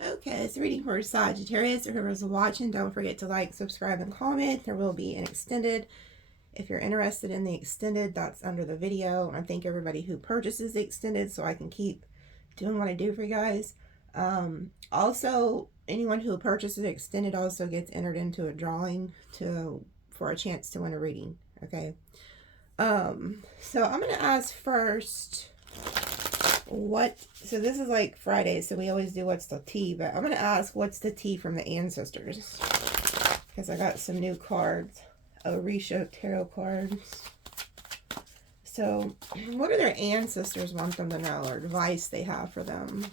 Okay, it's a reading for Sagittarius. Or whoever's watching, don't forget to like, subscribe, and comment. There will be an extended. If you're interested in the extended, that's under the video. I thank everybody who purchases the extended so I can keep doing what I do for you guys. Also, anyone who purchases extended also gets entered into a drawing for a chance to win a reading. Okay. So I'm gonna ask first so this is like Friday, so we always do what's the tea, but I'm gonna ask what's the tea from the ancestors, because I got some new cards, Orisha tarot cards. So what do their ancestors want them to know, or advice they have for them?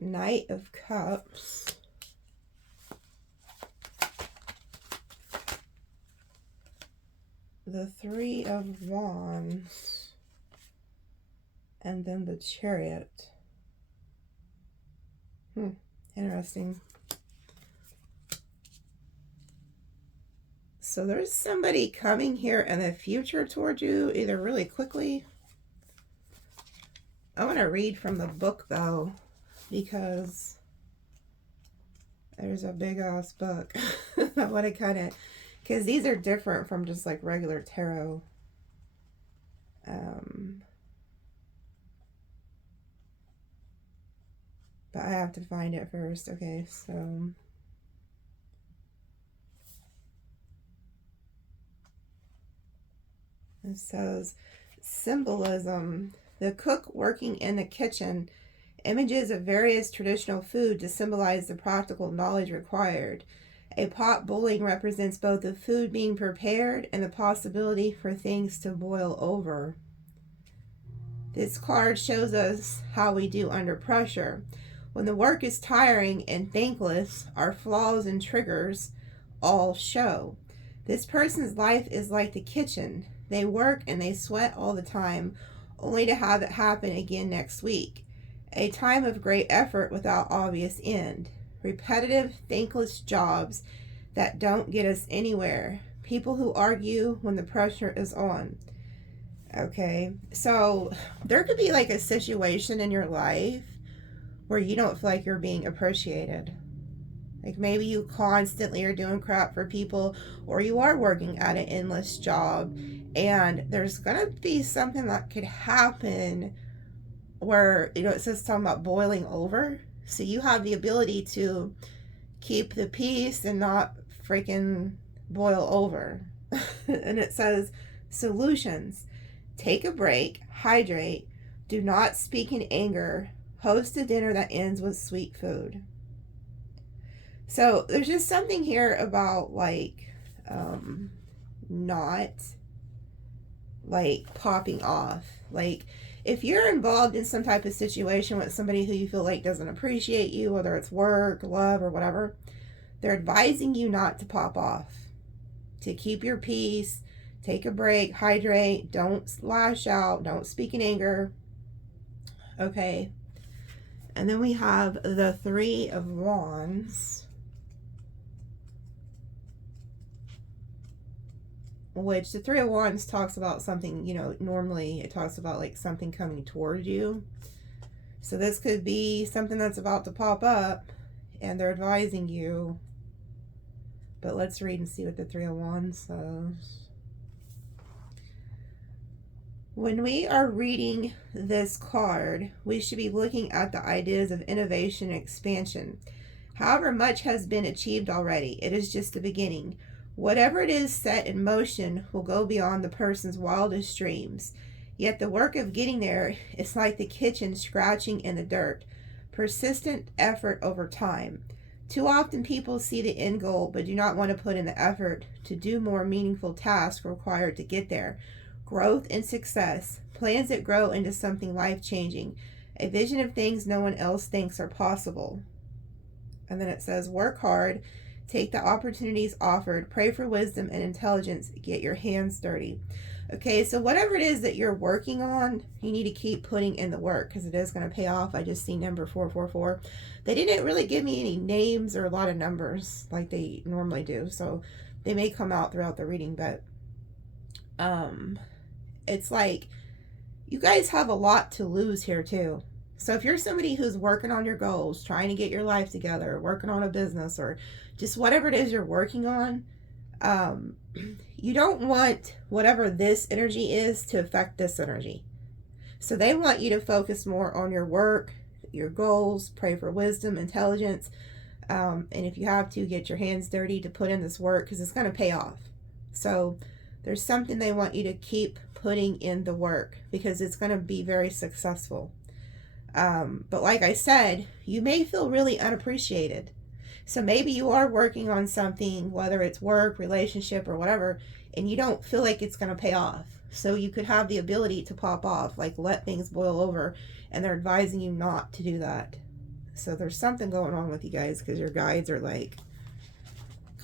Knight of Cups, the Three of Wands, and then the Chariot. Interesting. So there's somebody coming here in the future towards you, either really quickly. I want to read from the book, though, because there's a big ass book. I want to kind of, because these are different from just like regular tarot. But I have to find it first. Okay, so it says symbolism. The cook working in the kitchen, images of various traditional food to symbolize the practical knowledge required. A pot boiling represents both the food being prepared and the possibility for things to boil over. This card shows us how we do under pressure. When the work is tiring and thankless, our flaws and triggers all show. This person's life is like the kitchen. They work and they sweat all the time, only to have it happen again next week. A time of great effort without obvious end. Repetitive, thankless jobs that don't get us anywhere. People who argue when the pressure is on. Okay, so there could be like a situation in your life where you don't feel like you're being appreciated. Like maybe you constantly are doing crap for people, or you are working at an endless job, and there's gonna be something that could happen where, you know, it says something about boiling over. So you have the ability to keep the peace and not freaking boil over. And it says solutions. Take a break, hydrate, do not speak in anger, host a dinner that ends with sweet food. So there's just something here about like not like popping off. Like if you're involved in some type of situation with somebody who you feel like doesn't appreciate you, whether it's work, love, or whatever, they're advising you not to pop off, to keep your peace, take a break, hydrate, don't lash out, don't speak in anger. Okay. And then we have the Three of Wands, which the Three of Wands talks about something, you know, normally it talks about like something coming towards you. So this could be something that's about to pop up and they're advising you. But let's read and see what the Three of Wands says. When we are reading this card, we should be looking at the ideas of innovation and expansion. However much has been achieved already, it is just the beginning. Whatever it is set in motion will go beyond the person's wildest dreams. Yet the work of getting there is like the kitchen scratching in the dirt. Persistent effort over time. Too often people see the end goal but do not want to put in the effort to do more meaningful tasks required to get there. Growth and success. Plans that grow into something life-changing. A vision of things no one else thinks are possible. And then it says, work hard. Take the opportunities offered. Pray for wisdom and intelligence. Get your hands dirty. Okay, so whatever it is that you're working on, you need to keep putting in the work because it is going to pay off. I just see number 444. They didn't really give me any names or a lot of numbers like they normally do, so they may come out throughout the reading, but it's like you guys have a lot to lose here too. So if you're somebody who's working on your goals, trying to get your life together, working on a business, or just whatever it is you're working on, you don't want whatever this energy is to affect this energy. So they want you to focus more on your work, your goals, pray for wisdom, intelligence, and if you have to, get your hands dirty to put in this work, because it's going to pay off. So there's something they want you to keep putting in the work, because it's going to be very successful. But like I said, you may feel really unappreciated. So maybe you are working on something, whether it's work, relationship, or whatever, and you don't feel like it's going to pay off. So you could have the ability to pop off, like let things boil over, and they're advising you not to do that. So there's something going on with you guys, because your guides are like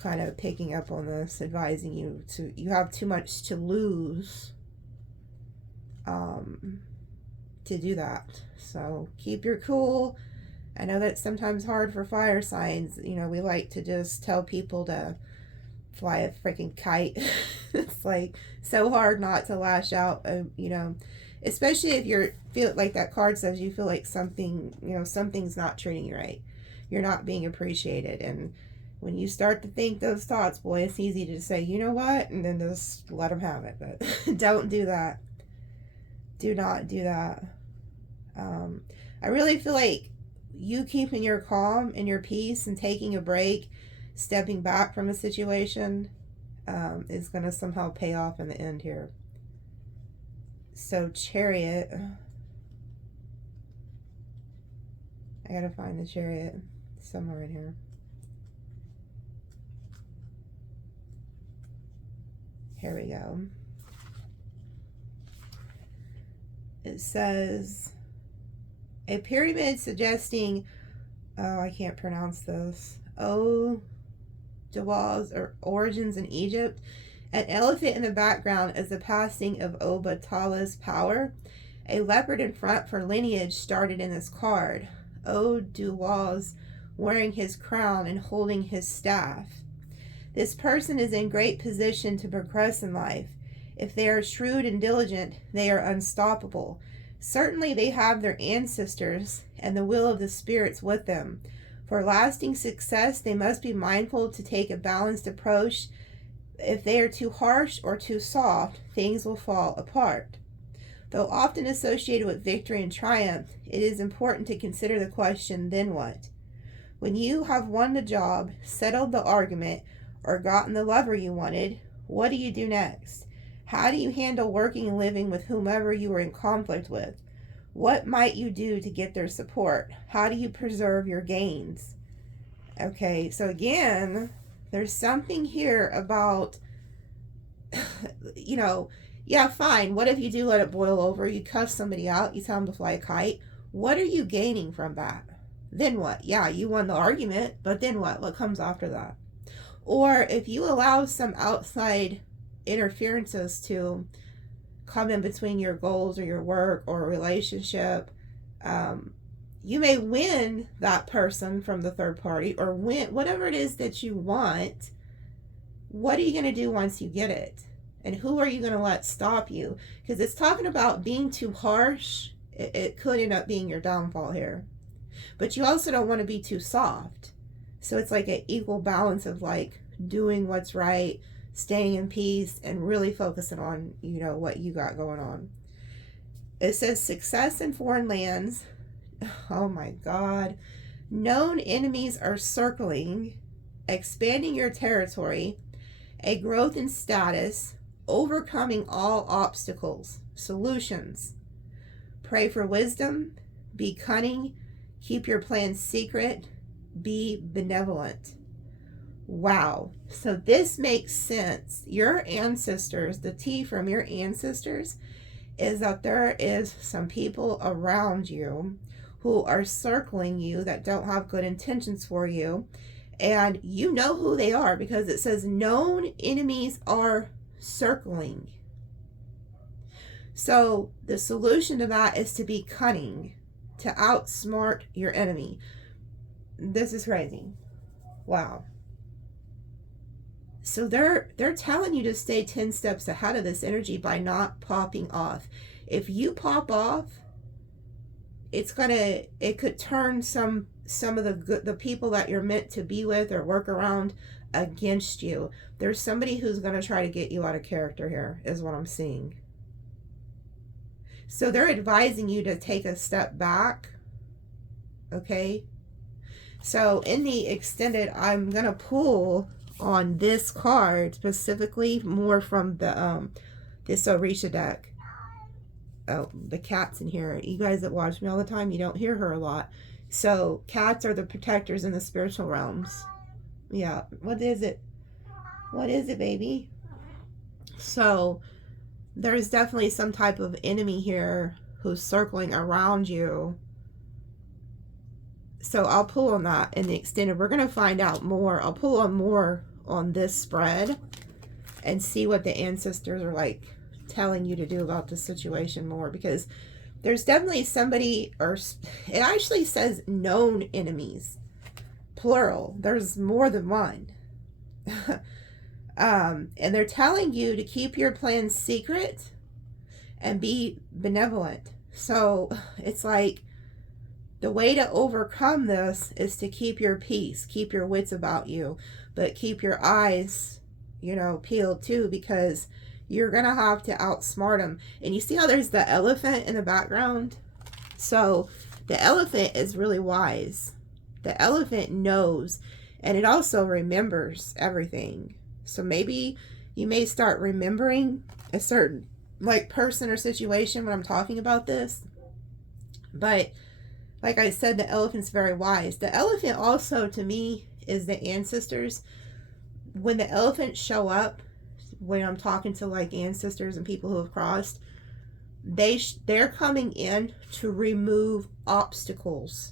kind of picking up on this, advising you to, you have too much to lose to do that. So keep your cool. I know that's sometimes hard for fire signs. You know, we like to just tell people to fly a freaking kite. It's like so hard not to lash out, you know, especially if you're feel like that card says you feel like something, you know, something's not treating you right. You're not being appreciated. And when you start to think those thoughts, boy, it's easy to say, you know what, and then just let them have it. But don't do that. Do not do that. I really feel like you keeping your calm and your peace and taking a break, stepping back from a situation, is going to somehow pay off in the end here. So Chariot, I gotta find the Chariot somewhere in here. Here we go. It says, a pyramid suggesting, oh, I can't pronounce this, Dawah's or origins in Egypt. An elephant in the background is the passing of Obatala's power. A leopard in front for lineage started in this card. Dawah's wearing his crown and holding his staff. This person is in great position to progress in life. If they are shrewd and diligent, they are unstoppable. Certainly they have their ancestors and the will of the spirits with them. For lasting success, they must be mindful to take a balanced approach. If they are too harsh or too soft, things will fall apart. Though often associated with victory and triumph, it is important to consider the question, then what? When you have won the job, settled the argument, or gotten the lover you wanted, what do you do next? How do you handle working and living with whomever you are in conflict with? What might you do to get their support? How do you preserve your gains? Okay, so again, there's something here about, you know, yeah, fine. What if you do let it boil over? You cuss somebody out, you tell them to fly a kite. What are you gaining from that? Then what? Yeah, you won the argument, but then what? What comes after that? Or if you allow some outside interferences to come in between your goals or your work or a relationship, you may win that person from the third party, or win whatever it is that you want. What are you going to do once you get it? And who are you going to let stop you? Because it's talking about being too harsh. It could end up being your downfall here. But you also don't want to be too soft. So it's like an equal balance of like doing what's right, staying in peace, and really focusing on, you know, what you got going on. It says success in foreign lands. Oh my God. Known enemies are circling, expanding your territory, a growth in status, overcoming all obstacles, solutions. Pray for wisdom, be cunning, keep your plans secret, be benevolent. Wow. So this makes sense. Your ancestors, the tea from your ancestors is that there is some people around you who are circling you that don't have good intentions for you. And you know who they are, because it says known enemies are circling. So the solution to that is to be cunning, to outsmart your enemy. This is crazy. Wow. So they're telling you to stay 10 steps ahead of this energy by not popping off. if you pop off, it could turn some of the people that you're meant to be with or work around against you. There's somebody who's going to try to get you out of character here, is what I'm seeing. So they're advising you to take a step back. Okay. So in the extended, I'm going to pull on this card specifically more from the this Orisha deck. Oh, the cat's in here. You guys that watch me all the time, you don't hear her a lot. So cats are the protectors in the spiritual realms. Yeah. What is it? What is it, baby? So there's definitely some type of enemy here who's circling around you. So I'll pull on that in the extended. We're going to find out more. I'll pull on more on this spread and see what the ancestors are like telling you to do about the situation more, because there's definitely somebody, or it actually says known enemies, plural. There's more than one. And they're telling you to keep your plans secret and be benevolent. So it's like the way to overcome this is to keep your peace, keep your wits about you, but keep your eyes, you know, peeled too, because you're going to have to outsmart them. And you see how there's the elephant in the background? So the elephant is really wise. The elephant knows, and it also remembers everything. So maybe you may start remembering a certain like person or situation when I'm talking about this. But like I said, the elephant's very wise. The elephant also, to me, is the ancestors. When the elephants show up, when I'm talking to like ancestors and people who have crossed, they're coming in to remove obstacles.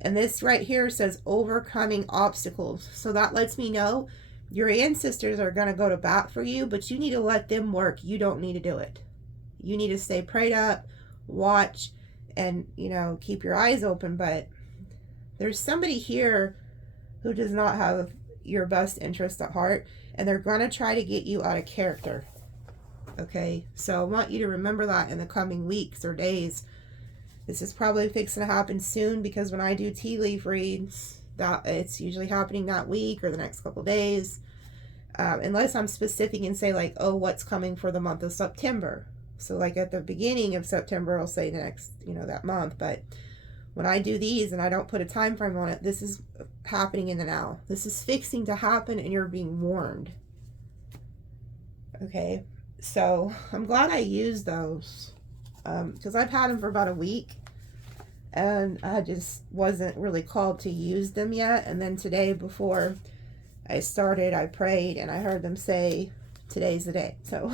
And this right here says overcoming obstacles. So that lets me know your ancestors are going to go to bat for you, but you need to let them work. You don't need to do it. You need to stay prayed up, watch, and, you know, keep your eyes open. But there's somebody here who does not have your best interest at heart, and they're going to try to get you out of character. Okay, so I want you to remember that in the coming weeks or days. This is probably fixing to happen soon, because when I do tea leaf reads, that it's usually happening that week or the next couple days, unless I'm specific and say like, oh, what's coming for the month of September. So like at the beginning of September, I'll say the next, you know, that month. But when I do these and I don't put a time frame on it, this is happening in the now. This is fixing to happen, and you're being warned. Okay, so I'm glad I used those, because I've had them for about a week, and I just wasn't really called to use them yet. And then today, before I started, I prayed and I heard them say, today's the day. So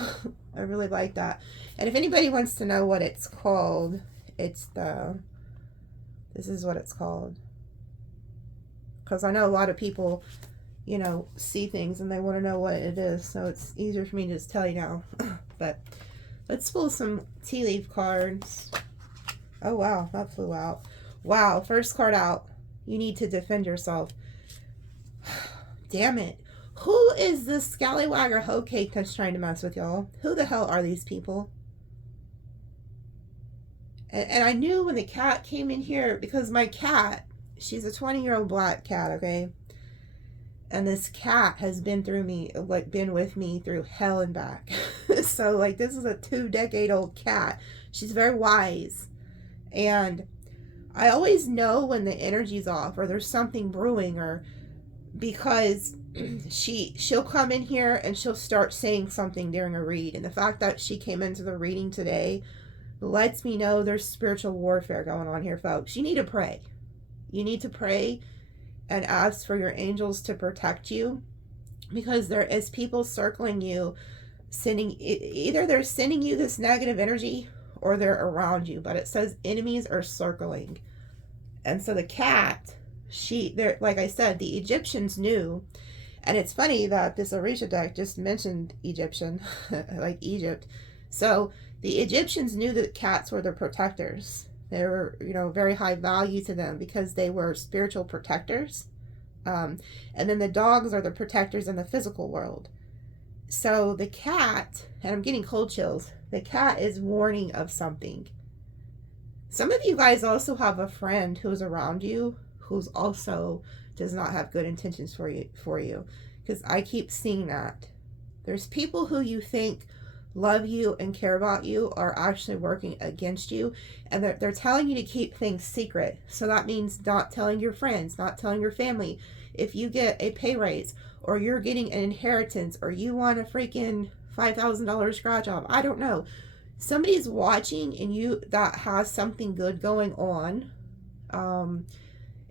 I really like that. And if anybody wants to know what it's called, this is what it's called. Because I know a lot of people, you know, see things and they want to know what it is. So it's easier for me to just tell you now. But let's pull some tea leaf cards. Oh, wow. That flew out. Wow. First card out. You need to defend yourself. Damn it. Who is this scallywag or hoe cake that's trying to mess with y'all? Who the hell are these people? And I knew when the cat came in here, because my cat, she's a 20-year-old black cat, okay? And this cat has been been with me through hell and back. So, like, this is a 2-decade-old cat. She's very wise. And I always know when the energy's off or there's something brewing, or because she'll come in here and she'll start saying something during a read. And the fact that she came into the reading today lets me know there's spiritual warfare going on here, folks. You need to pray. You need to pray and ask for your angels to protect you, because there is people circling you, either they're sending you this negative energy or they're around you, but it says enemies are circling. And so the cat, like I said, the Egyptians knew. And it's funny that this Orisha deck just mentioned Egyptian, like Egypt. So the Egyptians knew that cats were their protectors. They were, you know, very high value to them because they were spiritual protectors. And then the dogs are the protectors in the physical world. So the cat, and I'm getting cold chills, the cat is warning of something. Some of you guys also have a friend who's around you who's also does not have good intentions for you, because I keep seeing that. There's people who you think love you and care about you are actually working against you, and they're telling you to keep things secret. So that means not telling your friends, not telling your family. If you get a pay raise, or you're getting an inheritance, or you want a freaking $5,000 scratch off, I don't know, somebody's watching and you that has something good going on,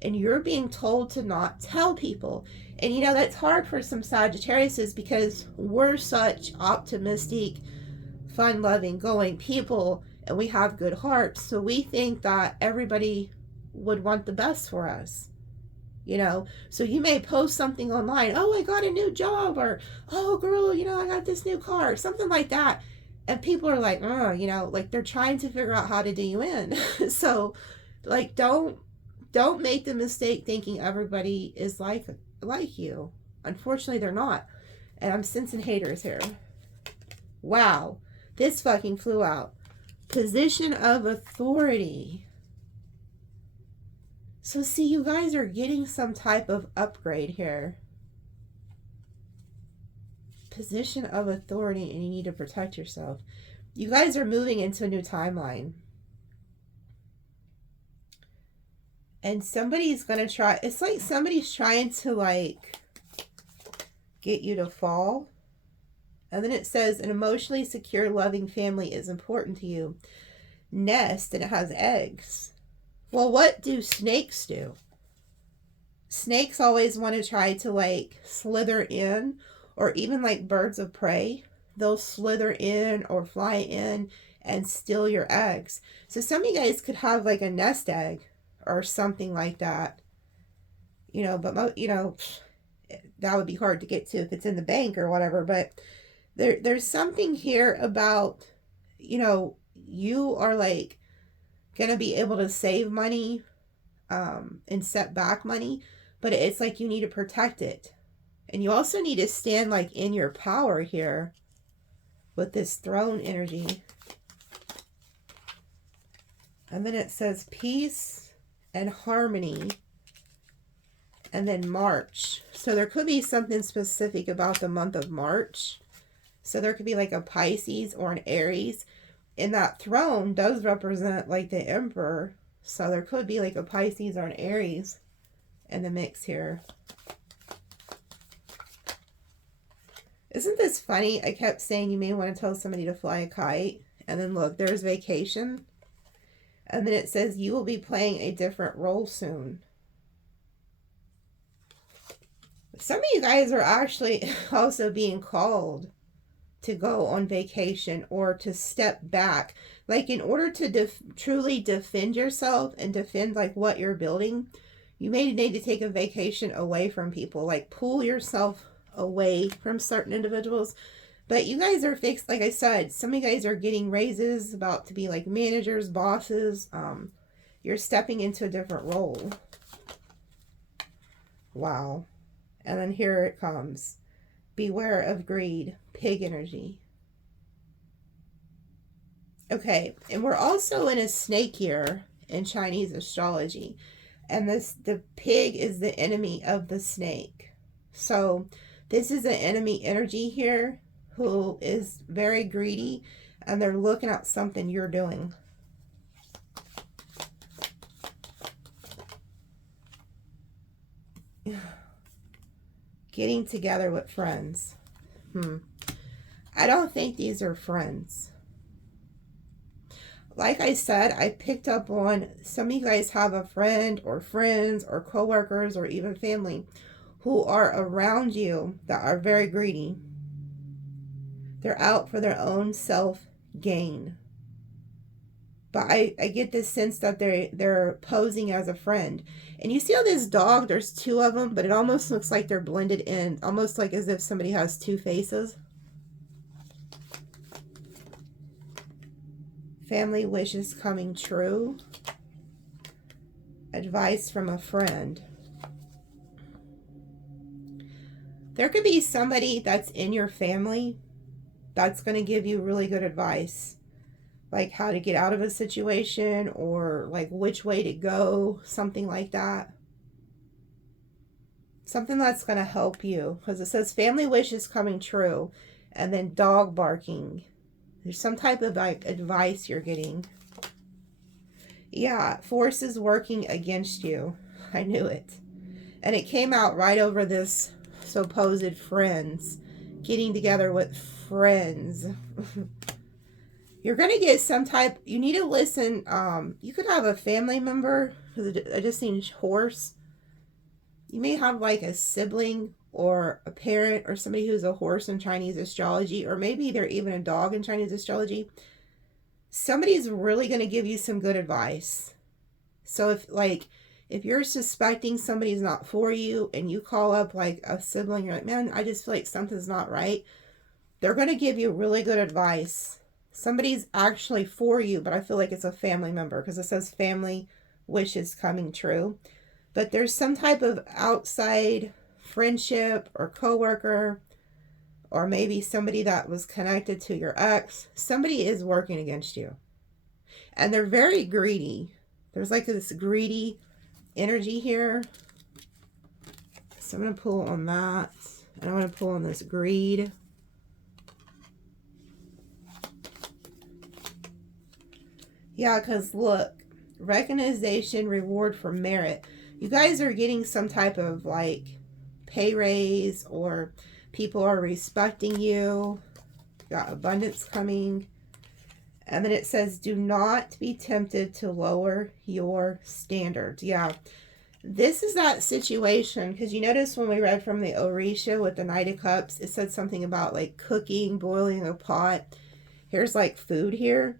and you're being told to not tell people. And you know, that's hard for some Sagittariuses because we're such optimistic, fun-loving, going people, and we have good hearts, so we think that everybody would want the best for us, you know. So you may post something online, oh, I got a new job, or oh girl, you know, I got this new car, something like that, and people are like, oh, you know, like they're trying to figure out how to do you in. So like, don't make the mistake thinking everybody is like you. Unfortunately, they're not. And I'm sensing haters here. Wow, this fucking flew out. Position of authority. So see, you guys are getting some type of upgrade here. Position of authority, and you need to protect yourself. You guys are moving into a new timeline. And somebody's going to try, it's like somebody's trying to like get you to fall. And then it says an emotionally secure, loving family is important to you. Nest, and it has eggs. Well, what do snakes do? Snakes always want to try to like slither in, or even like birds of prey, they'll slither in or fly in and steal your eggs. So some of you guys could have like a nest egg or something like that, you know, but you know, that would be hard to get to if it's in the bank or whatever. But there's something here about, you know, you are like gonna be able to save money and set back money, but it's like you need to protect it. And you also need to stand like in your power here with this throne energy. And then it says peace and harmony, and then March. So there could be something specific about the month of March. So there could be like a Pisces or an Aries. And that throne does represent like the emperor. So there could be like a Pisces or an Aries in the mix here. Isn't this funny? I kept saying you may want to tell somebody to fly a kite. And then look, there's vacation. And then it says you will be playing a different role soon. Some of you guys are actually also being called to go on vacation or to step back. Like in order to truly defend yourself and defend like what you're building, you may need to take a vacation away from people. Like pull yourself away from certain individuals. But you guys are fixed, like I said, some of you guys are getting raises, about to be like managers, bosses. You're stepping into a different role. Wow. And then here it comes. Beware of greed, pig energy. Okay, and we're also in a snake year in Chinese astrology. And the pig is the enemy of the snake. So this is an enemy energy here who is very greedy, and they're looking at something you're doing. Getting together with friends. I don't think these are friends. Like I said, I picked up on some of you guys have a friend or friends or coworkers or even family who are around you that are very greedy. They're out for their own self-gain. But I get this sense that they're posing as a friend. And you see how this dog, there's two of them, but it almost looks like they're blended in. Almost like as if somebody has two faces. Family wishes coming true. Advice from a friend. There could be somebody that's in your family that's going to give you really good advice, like how to get out of a situation, or like which way to go, something like that. Something that's going to help you, because it says family wishes coming true, and then dog barking. There's some type of like advice you're getting. Yeah, forces working against you. I knew it. And it came out right over this supposed friends. Getting together with friends. You're going to get some type, you need to listen. You could have a family member, because I just seen horse. You may have like a sibling or a parent or somebody who's a horse in Chinese astrology, or maybe they're even a dog in Chinese astrology. Somebody's really going to give you some good advice. So if you're suspecting somebody's not for you, and you call up like a sibling, you're like, man, I just feel like something's not right. They're going to give you really good advice. Somebody's actually for you, but I feel like it's a family member, because it says family wishes coming true. But there's some type of outside friendship or coworker, or maybe somebody that was connected to your ex. Somebody is working against you. And they're very greedy. There's like this greedy energy here. So I'm going to pull on that. And I'm going to pull on this greed. Yeah, because look, recognition, reward for merit. You guys are getting some type of like pay raise, or people are respecting you. You got abundance coming. And then it says, do not be tempted to lower your standards. Yeah, this is that situation, because you notice when we read from the Orisha with the Knight of Cups, it said something about like cooking, boiling a pot. Here's like food here.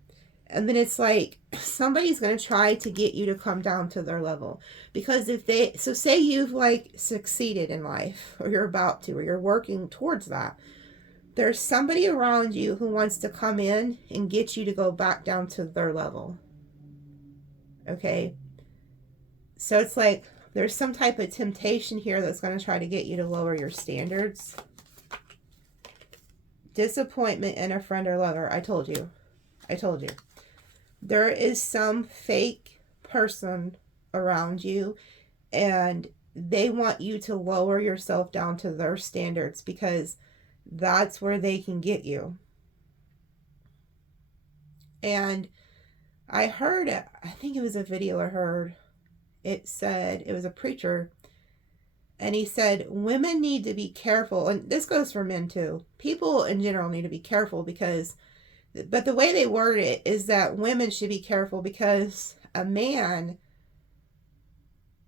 And then it's like somebody's going to try to get you to come down to their level. Because if they, so say you've like succeeded in life, or you're about to, or you're working towards that. There's somebody around you who wants to come in and get you to go back down to their level. Okay? So it's like there's some type of temptation here that's going to try to get you to lower your standards. Disappointment in a friend or lover. I told you. I told you. There is some fake person around you, and they want you to lower yourself down to their standards, because that's where they can get you. And I heard, I think it was a video I heard, it said, it was a preacher, and he said, women need to be careful, and this goes for men too. People in general need to be careful, because, but the way they word it is that women should be careful, because a man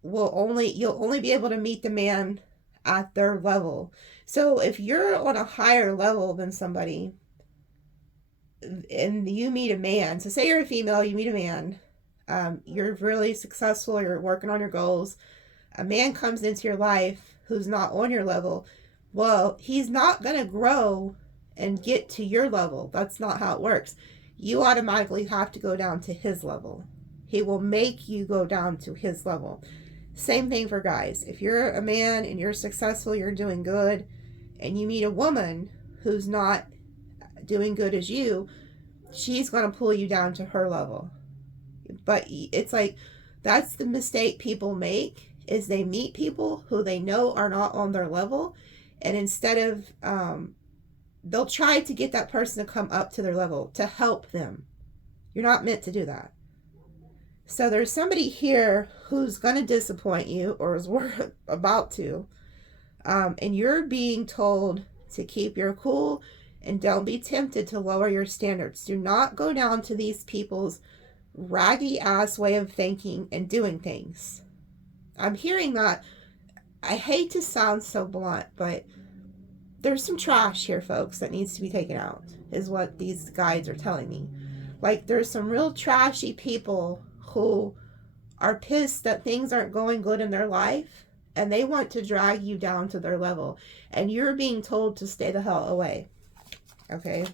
will you'll only be able to meet the man at their level. So if you're on a higher level than somebody, and you meet a man, so say you're a female, you meet a man, you're really successful, you're working on your goals, a man comes into your life who's not on your level, well, he's not going to grow and get to your level. That's not how it works. You automatically have to go down to his level. He will make you go down to his level. Same thing for guys. If you're a man and you're successful, you're doing good, and you meet a woman who's not doing good as you, she's going to pull you down to her level. But it's like, that's the mistake people make, is they meet people who they know are not on their level, and instead of they'll try to get that person to come up to their level to help them. You're not meant to do that. So there's somebody here who's going to disappoint you, or is about to, and you're being told to keep your cool and don't be tempted to lower your standards. Do not go down to these people's raggy ass way of thinking and doing things. I'm hearing that. I hate to sound so blunt, but there's some trash here, folks, that needs to be taken out, is what these guides are telling me. Like, there's some real trashy people who are pissed that things aren't going good in their life, and they want to drag you down to their level, and you're being told to stay the hell away. Okay?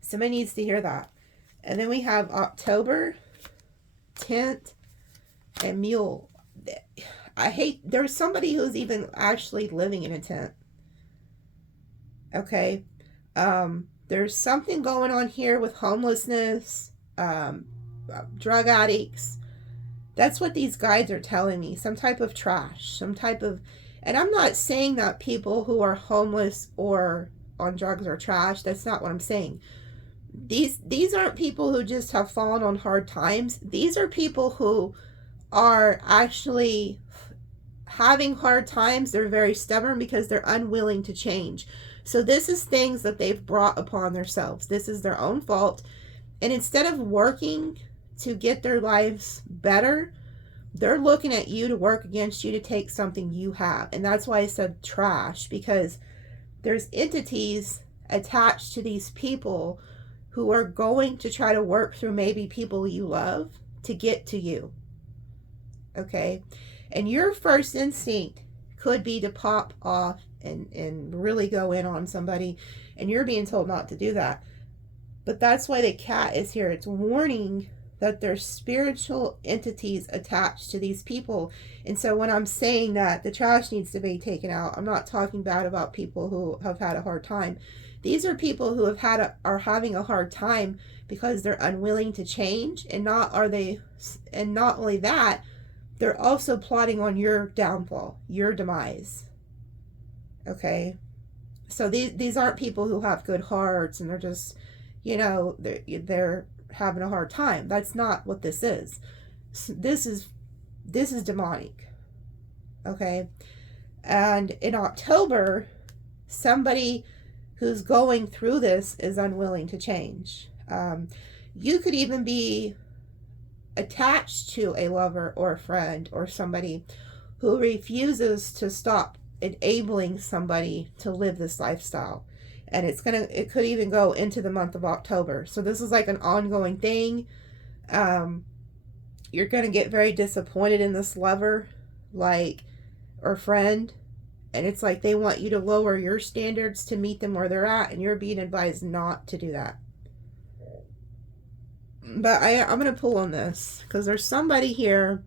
Somebody needs to hear that. And then we have October, Tent, and Mule. there's somebody who's even actually living in a tent. Okay. There's something going on here with homelessness, drug addicts. That's what these guides are telling me. Some type of trash, some type of, and I'm not saying that people who are homeless or on drugs are trash. That's not what I'm saying. These aren't people who just have fallen on hard times. These are people who are actually having hard times. They're very stubborn because they're unwilling to change. So this is things that they've brought upon themselves. This is their own fault. And instead of working to get their lives better, they're looking at you to work against you to take something you have. And that's why I said trash, because there's entities attached to these people who are going to try to work through maybe people you love to get to you. Okay? And your first instinct could be to pop off and really go in on somebody, and you're being told not to do that. But that's why the cat is here. It's warning that there's spiritual entities attached to these people. And so when I'm saying that the trash needs to be taken out, I'm not talking bad about people who have had a hard time. These are people who are having a hard time because they're unwilling to change, and not only that, they're also plotting on your downfall, your demise. Okay? So these aren't people who have good hearts and they're just, they're having a hard time. That's not what this is. This is demonic. Okay? And in October, somebody who's going through this is unwilling to change. You could even be attached to a lover or a friend or somebody who refuses to stop enabling somebody to live this lifestyle. And it could even go into the month of October. So this is like an ongoing thing. You're going to get very disappointed in this lover, or friend. And it's like they want you to lower your standards to meet them where they're at. And you're being advised not to do that. But I'm going to pull on this, because there's somebody here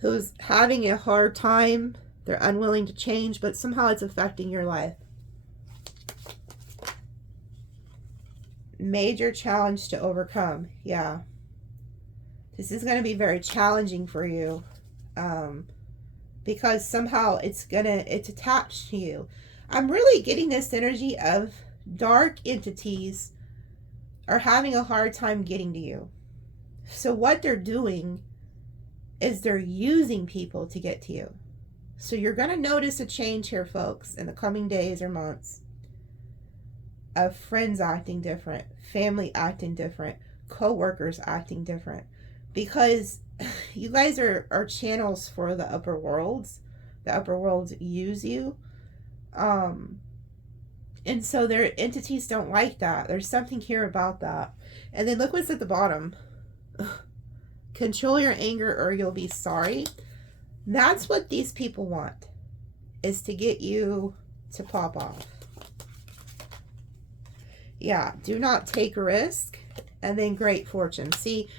who's having a hard time. They're unwilling to change, but somehow it's affecting your life. Major challenge to overcome. Yeah. This is going to be very challenging for you. Because somehow it's attached to you. I'm really getting this energy of dark entities are having a hard time getting to you. So what they're doing is they're using people to get to you. So you're going to notice a change here, folks, in the coming days or months, of friends acting different, family acting different, co-workers acting different, because you guys are channels for the upper worlds. The upper worlds use you. And so their entities don't like that. There's something here about that. And then look what's at the bottom. Control your anger or you'll be sorry. That's what these people want, is to get you to pop off. Yeah, do not take a risk. And then great fortune. See,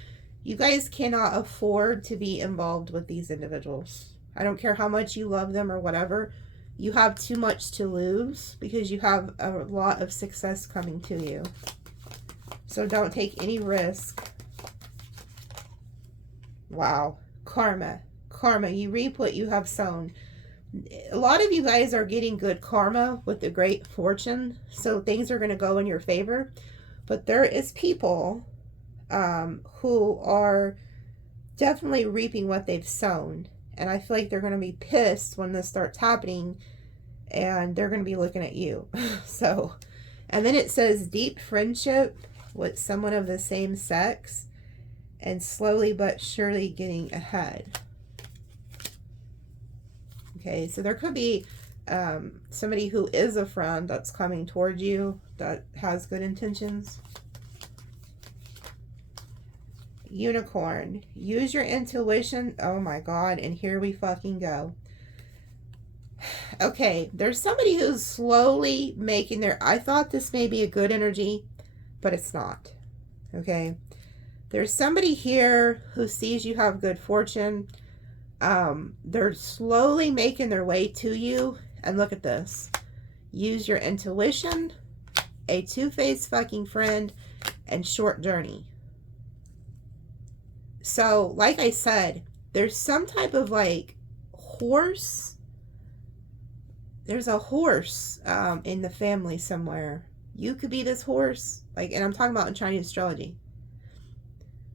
you guys cannot afford to be involved with these individuals. I don't care how much you love them or whatever. You have too much to lose because you have a lot of success coming to you. So don't take any risk. Wow. Karma. Karma. You reap what you have sown. A lot of you guys are getting good karma with the great fortune. So things are going to go in your favor. But there is people who are definitely reaping what they've sown. And I feel like they're going to be pissed when this starts happening. And they're going to be looking at you. So, and then it says deep friendship with someone of the same sex. And slowly but surely getting ahead. Okay, so there could be somebody who is a friend that's coming towards you that has good intentions. Unicorn. Use your intuition. Oh my God, and here we fucking go. Okay, there's somebody who's slowly making their... I thought this may be a good energy, but it's not. Okay? There's somebody here who sees you have good fortune. They're slowly making their way to you. And look at this. Use your intuition, a two-faced fucking friend, and short journey. So, like I said, there's some type of like horse. There's a horse in the family somewhere. You could be this horse. Like, and I'm talking about in Chinese astrology.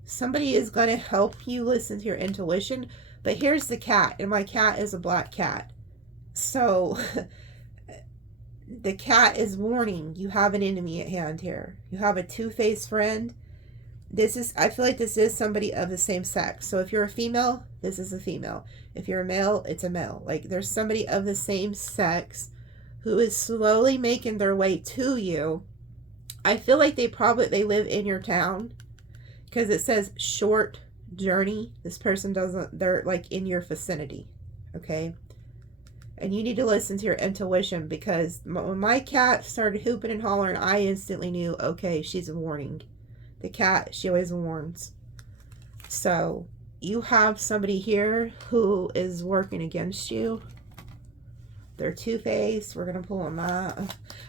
Somebody is going to help you listen to your intuition. But here's the cat. And my cat is a black cat. So, the cat is warning you have an enemy at hand here. You have a two-faced friend. I feel like this is somebody of the same sex. So if you're a female, this is a female. If you're a male, it's a male. Like, there's somebody of the same sex who is slowly making their way to you. I feel like they live in your town, because it says short journey. This person they're like in your vicinity. Okay. And you need to listen to your intuition, because when my cat started hooping and hollering, I instantly knew, okay, she's a warning. The cat, she always warns. So, you have somebody here who is working against you. They're two-faced. We're going to pull them out.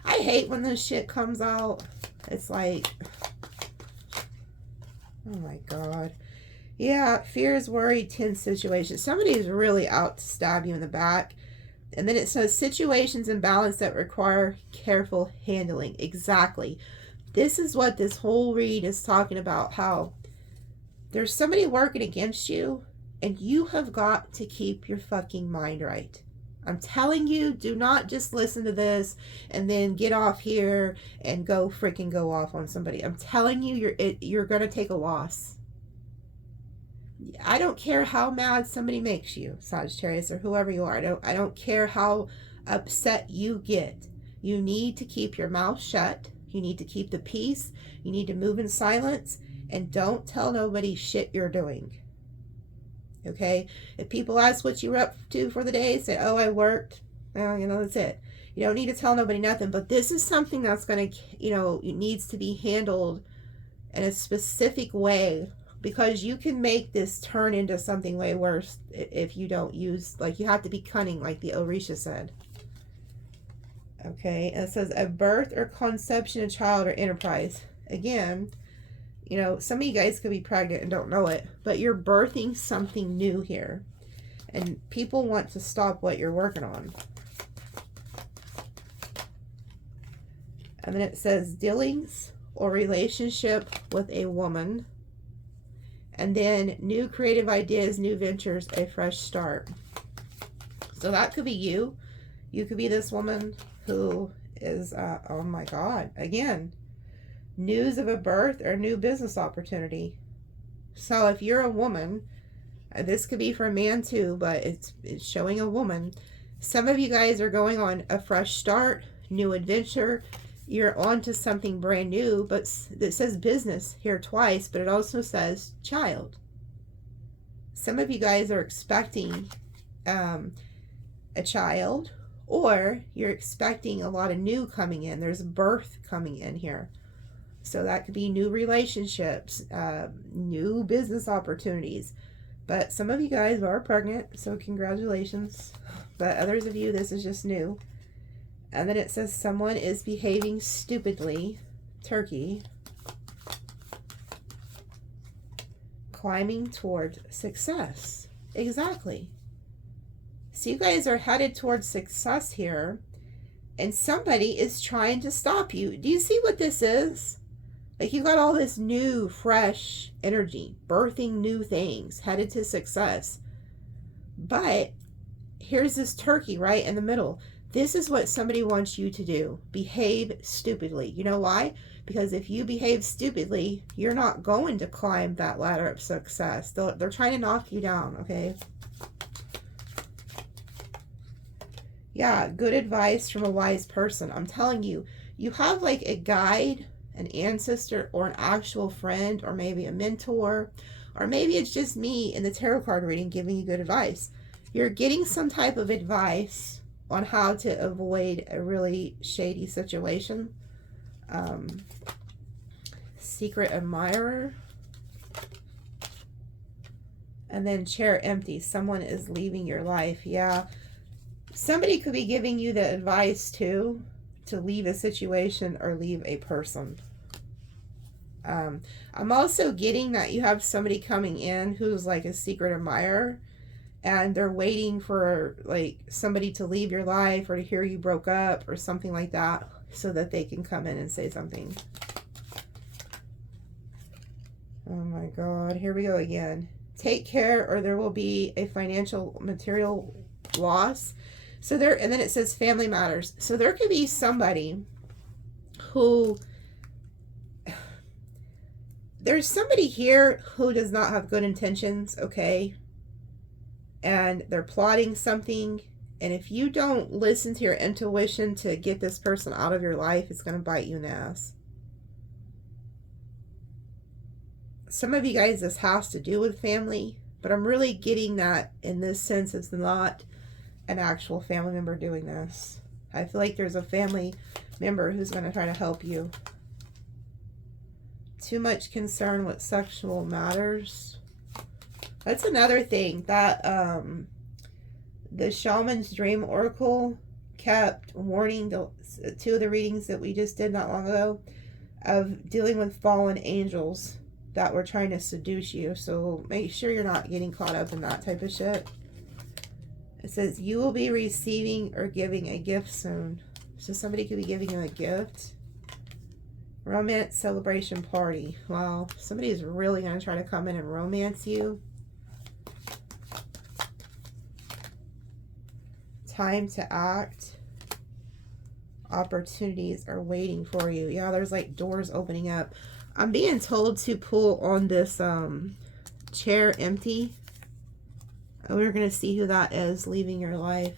I hate when this shit comes out. It's like, oh my God. Yeah, fears, worry, tense situations. Somebody is really out to stab you in the back. And then it says situations in balance that require careful handling. Exactly. This is what this whole read is talking about, how there's somebody working against you, and you have got to keep your fucking mind right. I'm telling you, do not just listen to this and then get off here and go off on somebody. I'm telling you, you're going to take a loss. I don't care how mad somebody makes you, Sagittarius, or whoever you are. I don't care how upset you get. You need to keep your mouth shut. You need to keep the peace. You need to move in silence, and don't tell nobody shit you're doing. Okay? If people ask what you were up to for the day, say, oh, I worked. Well, that's it. You don't need to tell nobody nothing, but this is something that's going to, it needs to be handled in a specific way, because you can make this turn into something way worse if you don't use, like, you have to be cunning, like the Orisha said. Okay, and it says a birth or conception of child or enterprise. Again, some of you guys could be pregnant and don't know it, but you're birthing something new here. And people want to stop what you're working on. And then it says dealings or relationship with a woman. And then new creative ideas, new ventures, a fresh start. So that could be you. You could be this woman who is, oh my God, again, news of a birth or new business opportunity. So if you're a woman, this could be for a man too, but it's showing a woman. Some of you guys are going on a fresh start, new adventure. You're on to something brand new, but it says business here twice, but it also says child. Some of you guys are expecting a child, or you're expecting a lot of new coming in. There's birth coming in here. So that could be new relationships, new business opportunities. But some of you guys are pregnant, so congratulations. But others of you, this is just new. And then it says someone is behaving stupidly. Turkey. Climbing toward success. Exactly. So you guys are headed towards success here, and somebody is trying to stop you. Do you see what this is? Like, you got all this new, fresh energy, birthing new things, headed to success. But here's this turkey right in the middle. This is what somebody wants you to do. Behave stupidly. You know why? Because if you behave stupidly, you're not going to climb that ladder of success. They're trying to knock you down, okay? Yeah, good advice from a wise person. I'm telling you, you have like a guide, an ancestor, or an actual friend, or maybe a mentor, or maybe it's just me in the tarot card reading giving you good advice. You're getting some type of advice on how to avoid a really shady situation. Secret admirer. And then chair empty. Someone is leaving your life. Yeah. Somebody could be giving you the advice too, to leave a situation or leave a person. I'm also getting that you have somebody coming in who's like a secret admirer, and they're waiting for like somebody to leave your life or to hear you broke up or something like that, so that they can come in and say something. Oh my God, here we go again. Take care or there will be a financial material loss. So there, and then it says family matters. So there could be somebody who, there's somebody here who does not have good intentions, okay? And they're plotting something. And if you don't listen to your intuition to get this person out of your life, it's going to bite you in the ass. Some of you guys, this has to do with family, but I'm really getting that in this sense it's not an actual family member doing this. I feel like there's a family member who's going to try to help you. Too much concern with sexual matters. That's another thing that the Shaman's Dream Oracle kept warning two of the readings that we just did not long ago of dealing with fallen angels that were trying to seduce you. So make sure you're not getting caught up in that type of shit. It says you will be receiving or giving a gift soon. So somebody could be giving you a gift. Romance celebration party. Wow, somebody is really going to try to come in and romance you. Time to act. Opportunities are waiting for you. Yeah, there's like doors opening up. I'm being told to pull on this chair empty. We're going to see who that is leaving your life.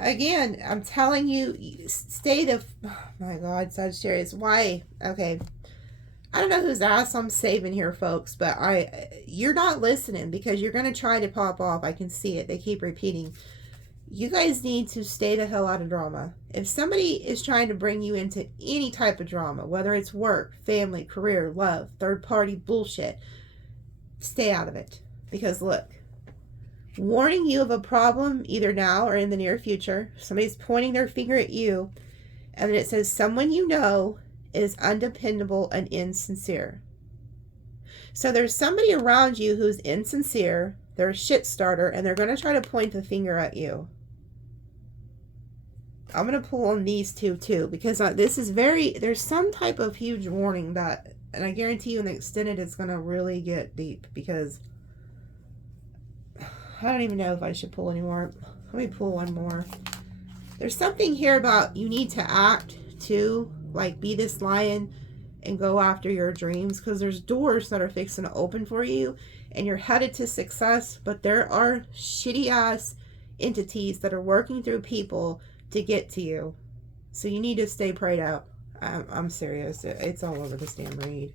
Again, I'm telling you, stay the... Oh my God, Sagittarius. Why? Okay. I don't know whose ass I'm saving here, folks, but you're not listening because you're going to try to pop off. I can see it. They keep repeating. You guys need to stay the hell out of drama. If somebody is trying to bring you into any type of drama, whether it's work, family, career, love, third-party bullshit, stay out of it. Because look, warning you of a problem either now or in the near future. Somebody's pointing their finger at you, and then it says someone you know is undependable and insincere. So there's somebody around you who's insincere, they're a shit starter, and they're going to try to point the finger at you. I'm going to pull on these two too, because this is there's some type of huge warning that, and I guarantee you in the extended it's going to really get deep, because I don't even know if I should pull anymore. Let me pull one more. There's something here about you need to act too, like be this lion and go after your dreams, because there's doors that are fixing to open for you and you're headed to success, but there are shitty ass entities that are working through people to get to you. So you need to stay prayed out. I'm serious. It's all over this damn read.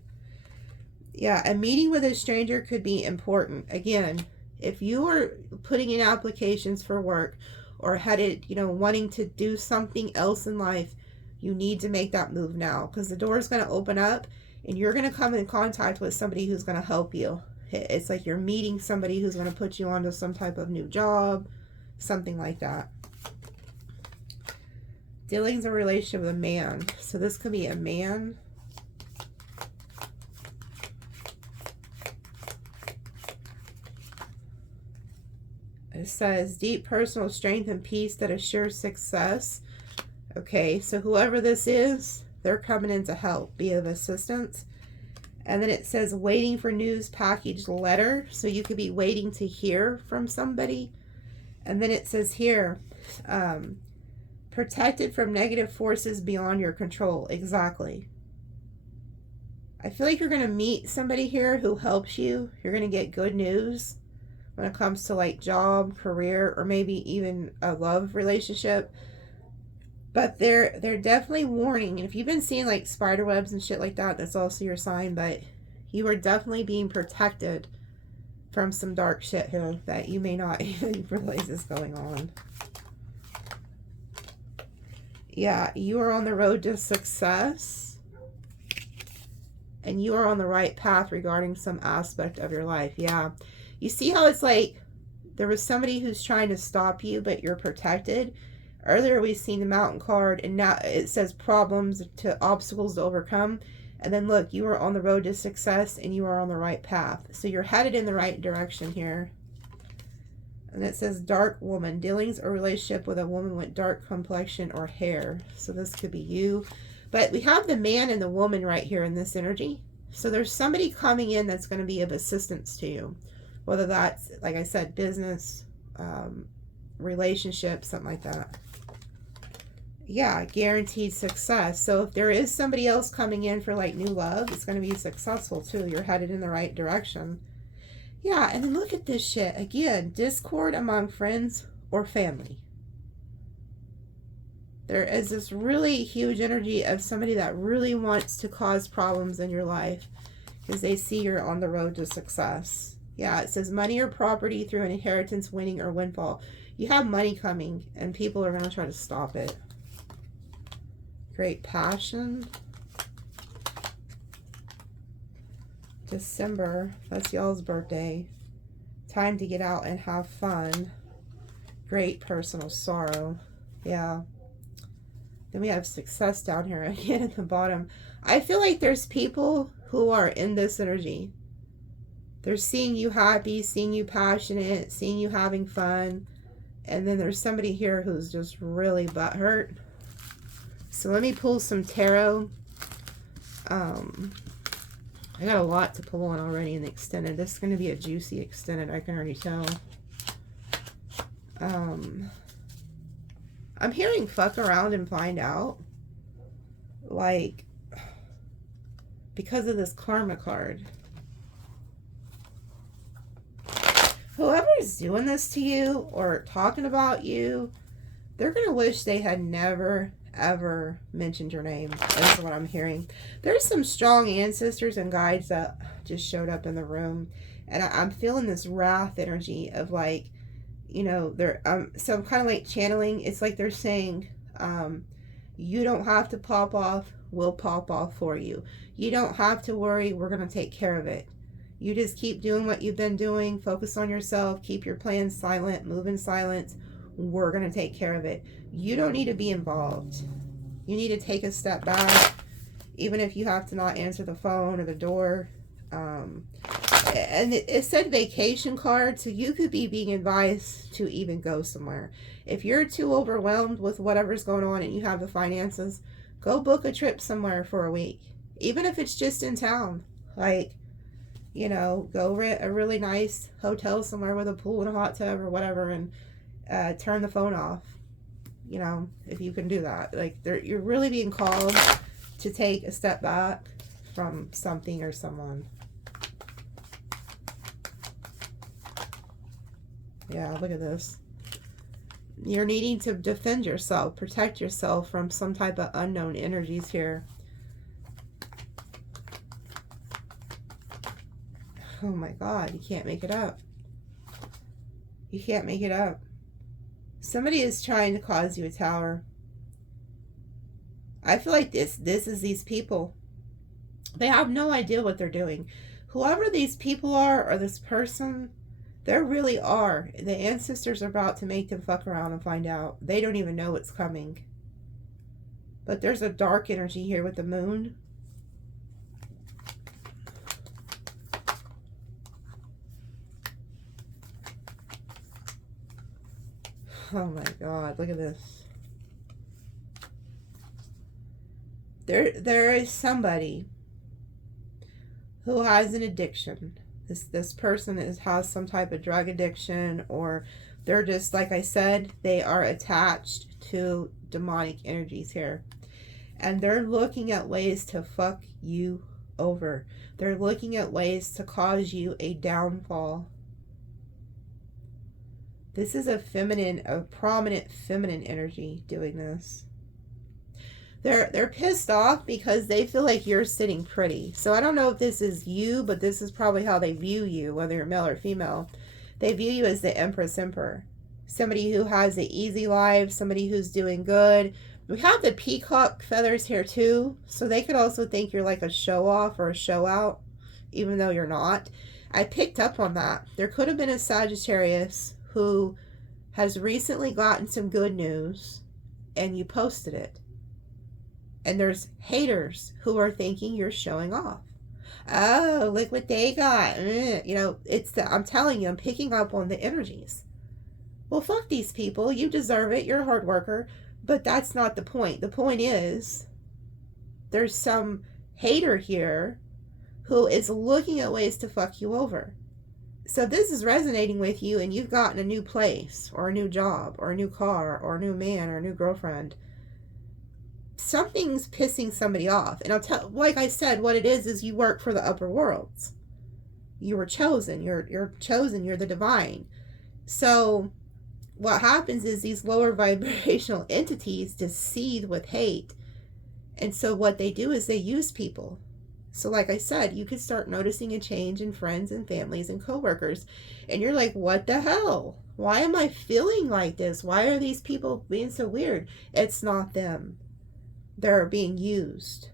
Yeah, a meeting with a stranger could be important. Again, if you are putting in applications for work or headed, wanting to do something else in life, you need to make that move now, because the door is going to open up and you're going to come in contact with somebody who's going to help you. It's like you're meeting somebody who's going to put you onto some type of new job, something like that. Dealings in a relationship with a man. So this could be a man. It says deep personal strength and peace that assures success. Okay, so whoever this is, they're coming in to help, be of assistance. And then it says waiting for news package letter. So you could be waiting to hear from somebody. And then it says here, protected from negative forces beyond your control. Exactly. I feel like you're going to meet somebody here who helps you. You're going to get good news when it comes to like job, career, or maybe even a love relationship. But they're definitely warning. And if you've been seeing like spider webs and shit like that, that's also your sign. But you are definitely being protected from some dark shit here that you may not even realize is going on. Yeah, you are on the road to success. and you are on the right path regarding some aspect of your life. Yeah. You see how it's like there was somebody who's trying to stop you, but you're protected. Earlier we've seen the Mountain card, and now it says problems to obstacles to overcome. And then look, you are on the road to success, and you are on the right path. So you're headed in the right direction here. And it says dark woman, dealings or relationship with a woman with dark complexion or hair. So this could be you. But we have the man and the woman right here in this energy. So there's somebody coming in that's going to be of assistance to you. Whether that's, like I said, business, relationship, something like that. Yeah, guaranteed success. So if there is somebody else coming in for like new love, it's going to be successful too. You're headed in the right direction. Yeah, and then look at this shit. Again, discord among friends or family. There is this really huge energy of somebody that really wants to cause problems in your life because they see you're on the road to success. Yeah, it says money or property through an inheritance, winning, or windfall. You have money coming, and people are going to try to stop it. Great passion. December, that's y'all's birthday. Time to get out and have fun. Great personal sorrow. Yeah. Then we have success down here again at the bottom. I feel like there's people who are in this energy. They're seeing you happy, seeing you passionate, seeing you having fun. And then there's somebody here who's just really butthurt. So let me pull some tarot. I got a lot to pull on already in the extended. This is going to be a juicy extended, I can already tell. I'm hearing fuck around and find out. Like, because of this karma card. Whoever's doing this to you or talking about you, they're going to wish they had never ever mentioned your name. That's what I'm hearing. There's some strong ancestors and guides that just showed up in the room, and I'm feeling this wrath energy of like, you know, they're so I'm kind of like channeling. It's like they're saying, you don't have to pop off, we'll pop off for you. You don't have to worry, we're going to take care of it. You just keep doing what you've been doing, focus on yourself, keep your plans silent, move in silence. We're going to take care of it. You don't need to be involved. You need to take a step back, even if you have to not answer the phone or the door. And it said vacation card, so you could be being advised to even go somewhere. If you're too overwhelmed with whatever's going on and you have the finances, go book a trip somewhere for a week. Even if it's just in town. Like, you know, go rent a really nice hotel somewhere with a pool and a hot tub or whatever, and turn the phone off, you know, if you can do that. Like, you're really being called to take a step back from something or someone. Yeah, look at this. You're needing to defend yourself, protect yourself from some type of unknown energies here. Oh my God, you can't make it up. You can't make it up. Somebody is trying to cause you a tower. I feel like this is these people. They have no idea what they're doing. Whoever these people are, or this person, they really are. The ancestors are about to make them fuck around and find out. They don't even know what's coming. But there's a dark energy here with the moon. Oh my God, look at this. There is somebody who has an addiction. This person has some type of drug addiction, or they're just, like I said, they are attached to demonic energies here. And they're looking at ways to fuck you over. They're looking at ways to cause you a downfall. This is a prominent feminine energy doing this. They're pissed off because they feel like you're sitting pretty. So I don't know if this is you, but this is probably how they view you, whether you're male or female. They view you as the Empress Emperor. Somebody who has an easy life, somebody who's doing good. We have the peacock feathers here too, so they could also think you're like a show off or a show out, even though you're not. I picked up on that. There could have been a Sagittarius who has recently gotten some good news and you posted it. And there's haters who are thinking you're showing off. Oh, look what they got. You know, I'm telling you, I'm picking up on the energies. Well, fuck these people. You deserve it. You're a hard worker. But that's not the point. The point is there's some hater here who is looking at ways to fuck you over. So this is resonating with you and you've gotten a new place or a new job or a new car or a new man or a new girlfriend. Something's pissing somebody off. And I'll tell, like I said, what it is you work for the upper worlds. You were chosen. You're chosen. You're the divine. So what happens is these lower vibrational entities just seethe with hate. And so what they do is they use people. So like I said, you could start noticing a change in friends and families and coworkers. And you're like, what the hell? Why am I feeling like this? Why are these people being so weird? It's not them. They're being used.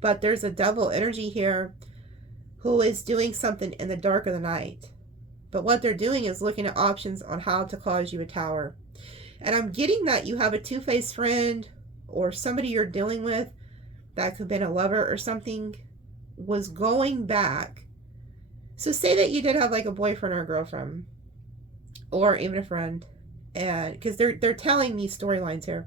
But there's a double energy here who is doing something in the dark of the night. But what they're doing is looking at options on how to cause you a tower. And I'm getting that you have a two-faced friend or somebody you're dealing with that could have been a lover or something was going back. So say that you did have like a boyfriend or a girlfriend or even a friend, and because they're telling me storylines here,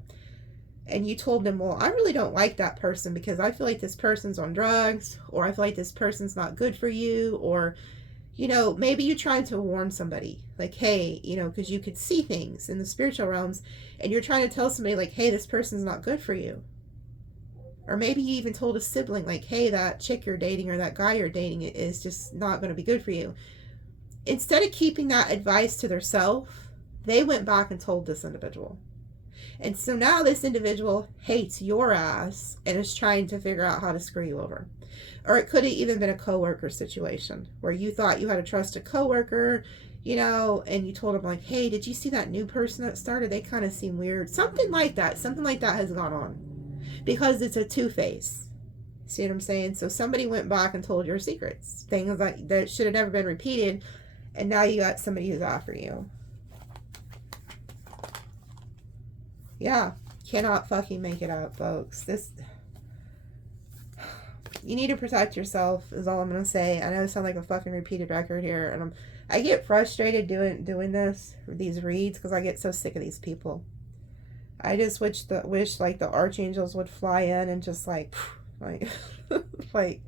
and you told them, well, I really don't like that person because I feel like this person's on drugs, or I feel like this person's not good for you, or you know, maybe you're trying to warn somebody, like, hey, you know, because you could see things in the spiritual realms, and you're trying to tell somebody, like, hey, this person's not good for you. Or maybe you even told a sibling, like, hey, that chick you're dating or that guy you're dating is just not going to be good for you. Instead of keeping that advice to themselves, they went back and told this individual. And so now this individual hates your ass and is trying to figure out how to screw you over. Or it could have even been a coworker situation where you thought you had a trusted coworker, you know, and you told them like, hey, did you see that new person that started? They kind of seem weird. Something like that. Something like that has gone on because it's a two-face. See what I'm saying? So somebody went back and told your secrets. Things like that should have never been repeated. And now you got somebody who's after you. Yeah. Cannot fucking make it up, folks. You need to protect yourself is all I'm going to say. I know I sound like a fucking repeated record here. And I get frustrated doing these reads because I get so sick of these people. I just wish like the archangels would fly in and just like like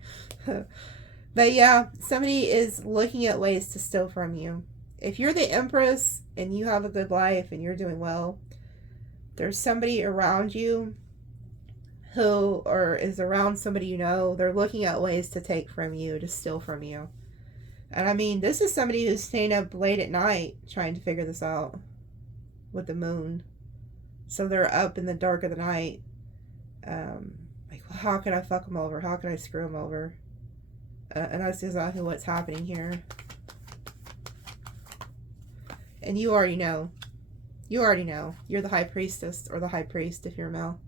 but yeah, somebody is looking at ways to steal from you. If you're the Empress and you have a good life and you're doing well, there's somebody around you who or is around somebody you know, they're looking at ways to take from you, to steal from you. And I mean, this is somebody who's staying up late at night trying to figure this out with the moon. So they're up in the dark of the night. Like, well, how can I fuck them over? How can I screw them over? And that's exactly what's happening here. And you already know. You already know. You're the high priestess or the high priest if you're male.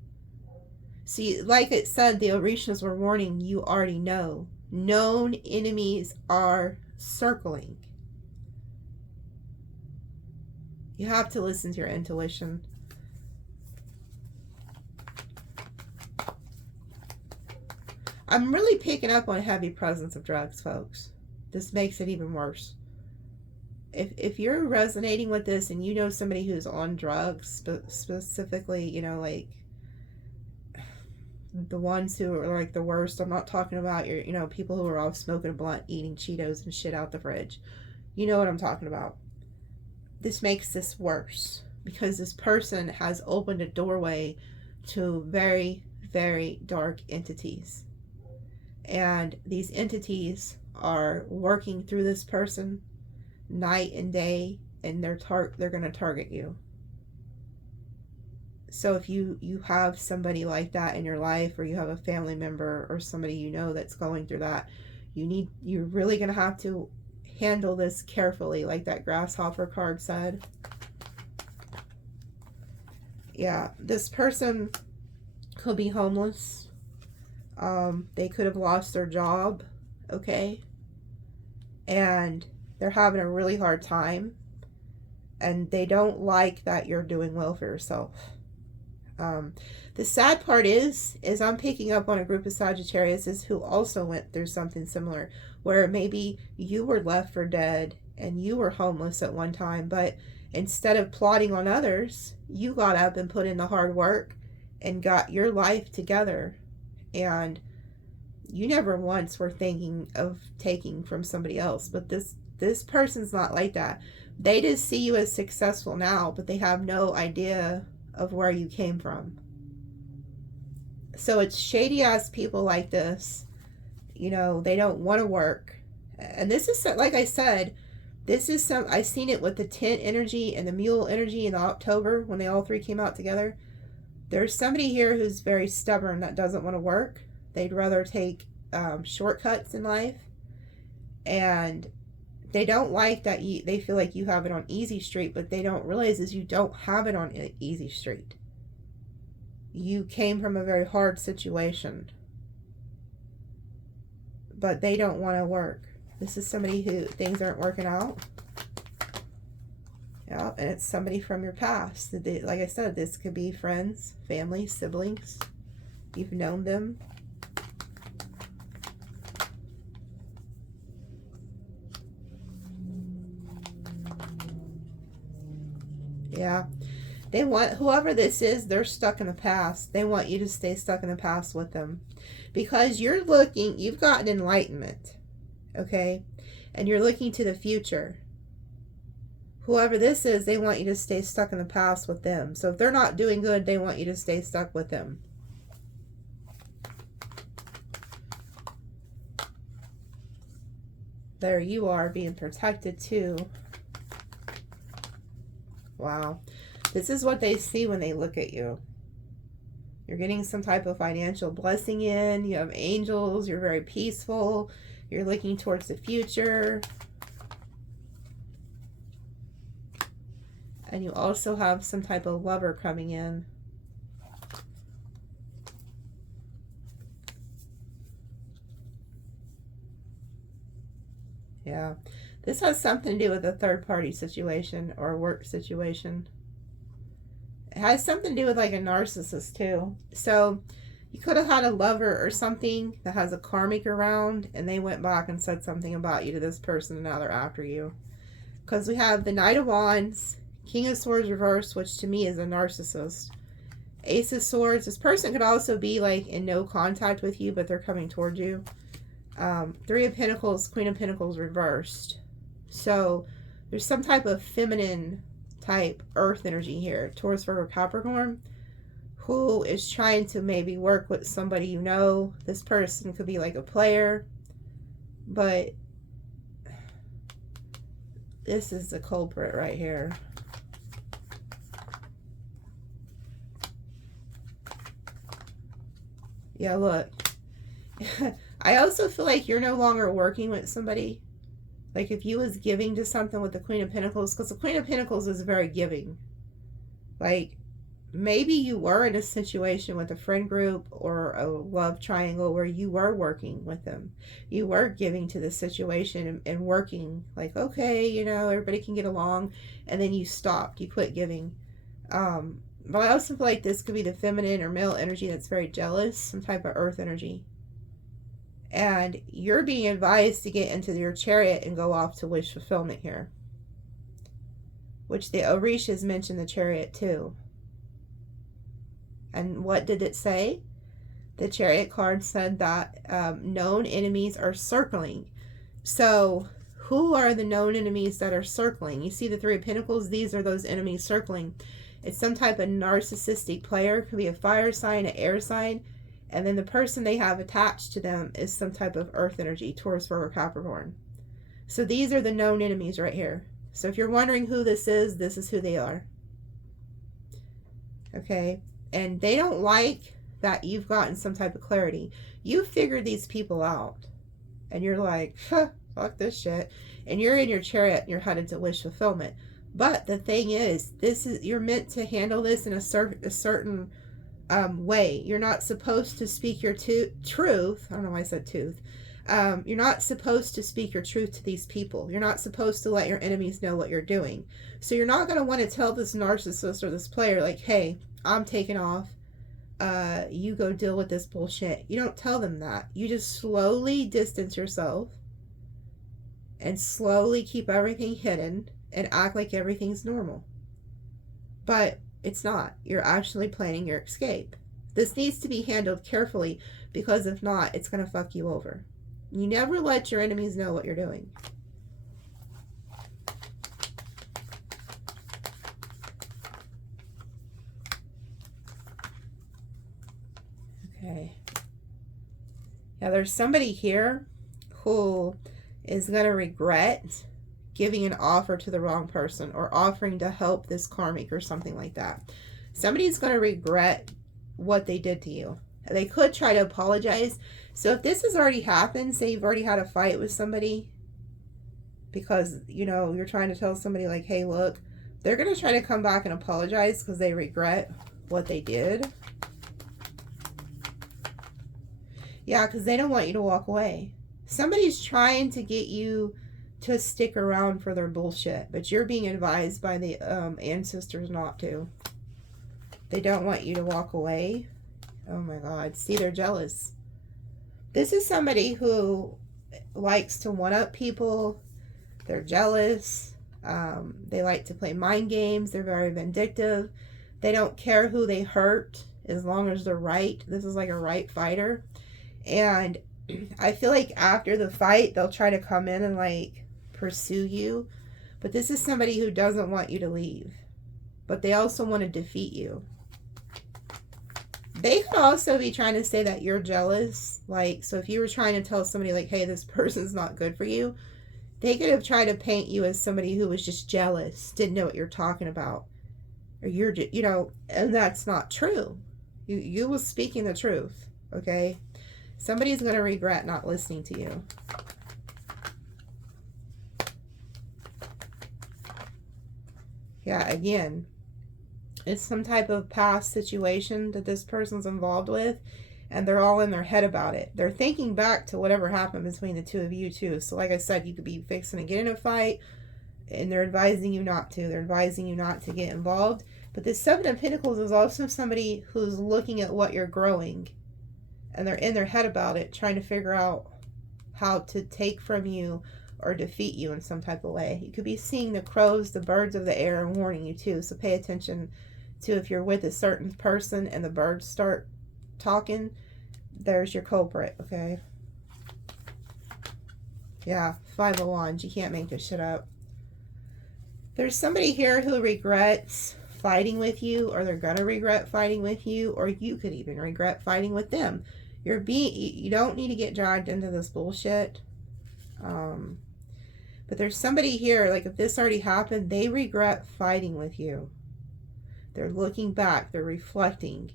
See, like it said, the Orishas were warning, you already know. Known enemies are circling. You have to listen to your intuition. I'm really picking up on heavy presence of drugs, folks. This makes it even worse. If you're resonating with this and you know somebody who's on drugs, specifically, you know, like the ones who are like the worst, I'm not talking about your, you know, people who are all smoking a blunt, eating Cheetos and shit out the fridge. You know what I'm talking about. This makes this worse because this person has opened a doorway to very, very dark entities. And these entities are working through this person night and day, and they're going to target you. So if you have somebody like that in your life, or you have a family member or somebody you know that's going through that, you're really going to have to handle this carefully, like that grasshopper card said. Yeah, this person could be homeless. They could have lost their job, okay? And they're having a really hard time. And they don't like that you're doing well for yourself. The sad part is I'm picking up on a group of Sagittariuses who also went through something similar, where maybe you were left for dead and you were homeless at one time, but instead of plotting on others, you got up and put in the hard work and got your life together. And you never once were thinking of taking from somebody else. But this person's not like that. They just see you as successful now, but they have no idea of where you came from. So it's shady ass people like this. You know, they don't want to work. And this is, like I said, this is some, I've seen it with the tent energy and the mule energy in October when they all three came out together. There's somebody here who's very stubborn that doesn't want to work. They'd rather take shortcuts in life. And they don't like that they feel like you have it on easy street, but they don't realize is you don't have it on easy street. You came from a very hard situation. But they don't want to work. This is somebody who things aren't working out. Yeah, and it's somebody from your past. Like I said, this could be friends, family, siblings. You've known them. Yeah. They want, whoever this is, they're stuck in the past. They want you to stay stuck in the past with them. Because you're looking, you've gotten enlightenment. Okay? And you're looking to the future. Whoever this is, they want you to stay stuck in the past with them. So if they're not doing good, they want you to stay stuck with them. There you are, being protected too. Wow. This is what they see when they look at you. You're getting some type of financial blessing in. You have angels. You're very peaceful. You're looking towards the future. And you also have some type of lover coming in. Yeah. This has something to do with a third-party situation or a work situation. It has something to do with like a narcissist too. So you could have had a lover or something that has a karmic around and they went back and said something about you to this person and now they're after you. Because we have the Knight of Wands, King of Swords reversed, which to me is a narcissist. Ace of Swords. This person could also be like in no contact with you, but they're coming towards you. Three of Pentacles, Queen of Pentacles reversed. So there's some type of feminine type earth energy here. Taurus, Virgo, Capricorn. Who is trying to maybe work with somebody you know. This person could be like a player. But this is the culprit right here. Yeah, look. I also feel like you're no longer working with somebody. Like if you was giving to something with the Queen of Pentacles, because the Queen of Pentacles is very giving. Like maybe you were in a situation with a friend group or a love triangle where you were working with them. You were giving to the situation and working like, okay, you know, everybody can get along. And then you stopped. You quit giving. But I also feel like this could be the feminine or male energy that's very jealous. Some type of earth energy. And you're being advised to get into your chariot and go off to wish fulfillment here. Which the Orishas mentioned the chariot too. And what did it say? The chariot card said that known enemies are circling. So who are the known enemies that are circling? You see the Three of Pentacles? These are those enemies circling. It's some type of narcissistic player. It could be a fire sign, an air sign. And then the person they have attached to them is some type of earth energy, Taurus, Virgo, Capricorn. So these are the known enemies right here. So if you're wondering who this is who they are. Okay? And they don't like that you've gotten some type of clarity. You figured these people out. And you're like, huh, fuck this shit. And you're in your chariot and you're headed to wish fulfillment. But the thing is, you're meant to handle this in a certain way. You're not supposed to speak your truth. I don't know why I said tooth. You're not supposed to speak your truth to these people. You're not supposed to let your enemies know what you're doing. So you're not going to want to tell this narcissist or this player, like, hey, I'm taking off. You go deal with this bullshit. You don't tell them that. You just slowly distance yourself and slowly keep everything hidden and act like everything's normal. But it's not. You're actually planning your escape. This needs to be handled carefully, because if not, it's going to fuck you over. You never let your enemies know what you're doing. Okay. Yeah, there's somebody here who is going to regret giving an offer to the wrong person or offering to help this karmic or something like that. Somebody's going to regret what they did to you. They could try to apologize. So if this has already happened, say you've already had a fight with somebody because, you know, you're trying to tell somebody like, hey, look, they're going to try to come back and apologize because they regret what they did. Yeah, because they don't want you to walk away. Somebody's trying to get you to stick around for their bullshit, but you're being advised by the ancestors not to. They don't want you to walk away. Oh my God. See, they're jealous. This is somebody who likes to one-up people. They're jealous. They like to play mind games. They're very vindictive. They don't care who they hurt as long as they're right. This is like a right fighter. And I feel like after the fight, they'll try to come in and like pursue you. But this is somebody who doesn't want you to leave. But they also want to defeat you. They could also be trying to say that you're jealous. Like, so if you were trying to tell somebody like, hey, this person's not good for you, they could have tried to paint you as somebody who was just jealous, didn't know what you're talking about. Or you're, you know, and that's not true. You was speaking the truth, okay? Somebody's going to regret not listening to you. Yeah, again, it's some type of past situation that this person's involved with, and they're all in their head about it. They're thinking back to whatever happened between the two of you too. So like I said, you could be fixing to get in a fight, and they're advising you not to. They're advising you not to get involved. But this Seven of Pentacles is also somebody who's looking at what you're growing, and they're in their head about it, trying to figure out how to take from you or defeat you in some type of way. You could be seeing the crows, the birds of the air, and warning you too. So pay attention to if you're with a certain person and the birds start talking, there's your culprit, okay? Yeah, 5 of Wands. You can't make this shit up. There's somebody here who regrets fighting with you, or they're gonna regret fighting with you, or you could even regret fighting with them. You don't need to get dragged into this bullshit. But there's somebody here, like if this already happened, they regret fighting with you. They're looking back, they're reflecting,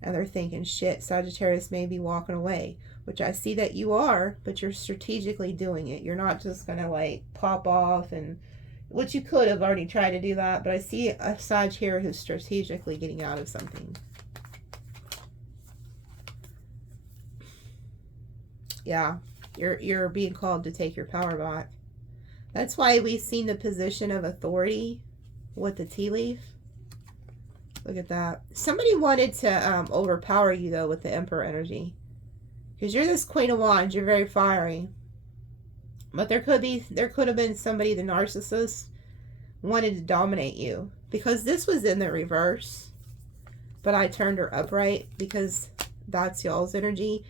and they're thinking, shit, Sagittarius may be walking away, which I see that you are, but you're strategically doing it. You're not just gonna like pop off, and which you could have already tried to do that, but I see a Sag here who's strategically getting out of something. Yeah, you're being called to take your power back. That's why we've seen the position of authority with the tea leaf. Look at that. Somebody wanted to overpower you, though, with the Emperor energy. Because you're this Queen of Wands. You're very fiery. But there could have been somebody, the narcissist, wanted to dominate you. Because this was in the reverse. But I turned her upright because that's y'all's energy.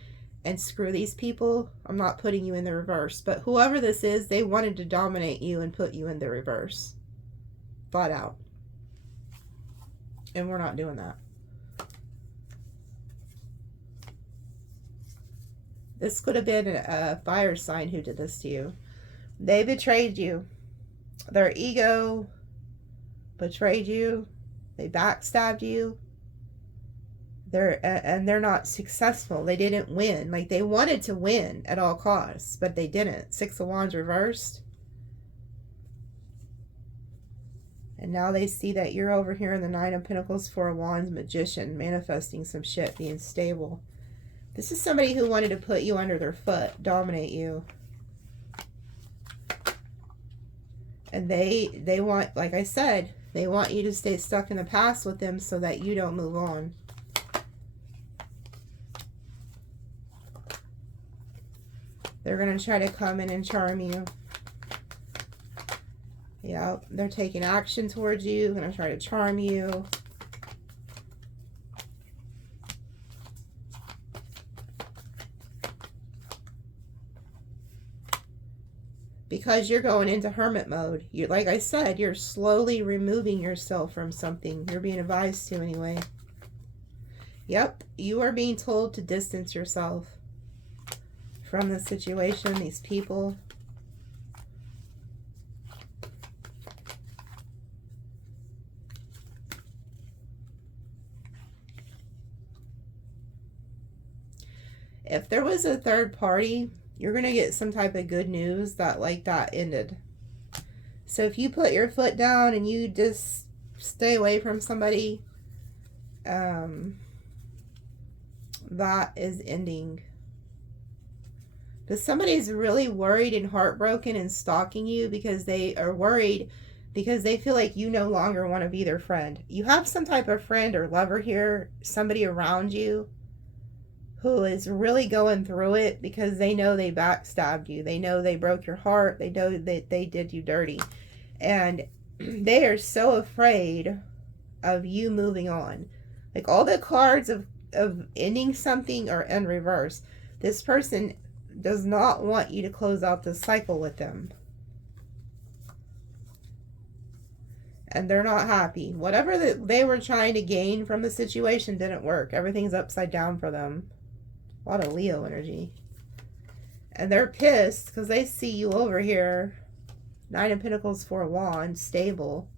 And screw these people. I'm not putting you in the reverse. But whoever this is, they wanted to dominate you and put you in the reverse. Flat out. And we're not doing that. This could have been a fire sign who did this to you. They betrayed you. Their ego betrayed you. They backstabbed you. They're not successful. They didn't win. Like, they wanted to win at all costs, but they didn't. 6 of Wands reversed. And now they see that you're over here in the Nine of Pentacles, Four of Wands, Magician, manifesting some shit, being stable. This is somebody who wanted to put you under their foot, dominate you. And they want, like I said, they want you to stay stuck in the past with them so that you don't move on. They're going to try to come in and charm you. Yeah, they're taking action towards you. Going to try to charm you. Because you're going into hermit mode. You, like I said, you're slowly removing yourself from something. You're being advised to anyway. Yep, you are being told to distance yourself from the situation, these people. If there was a third party, you're going to get some type of good news that like that ended. So if you put your foot down and you just stay away from somebody, that is ending. But somebody's really worried and heartbroken and stalking you because they are worried because they feel like you no longer want to be their friend. You have some type of friend or lover here, somebody around you who is really going through it because they know they backstabbed you. They know they broke your heart. They know that they did you dirty. And they are so afraid of you moving on. Like all the cards of ending something are in reverse. This person does not want you to close out this cycle with them. And they're not happy. Whatever that they were trying to gain from the situation didn't work. Everything's upside down for them. A lot of Leo energy. And they're pissed because they see you over here. Nine of Pentacles, Four of Wands, stable.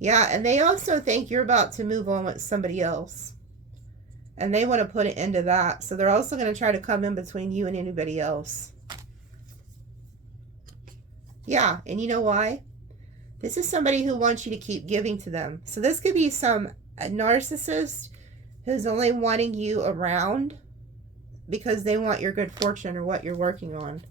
Yeah, and they also think you're about to move on with somebody else. And they want to put an end to that. So they're also going to try to come in between you and anybody else. Yeah, and you know why? This is somebody who wants you to keep giving to them. So this could be a narcissist who's only wanting you around because they want your good fortune or what you're working on.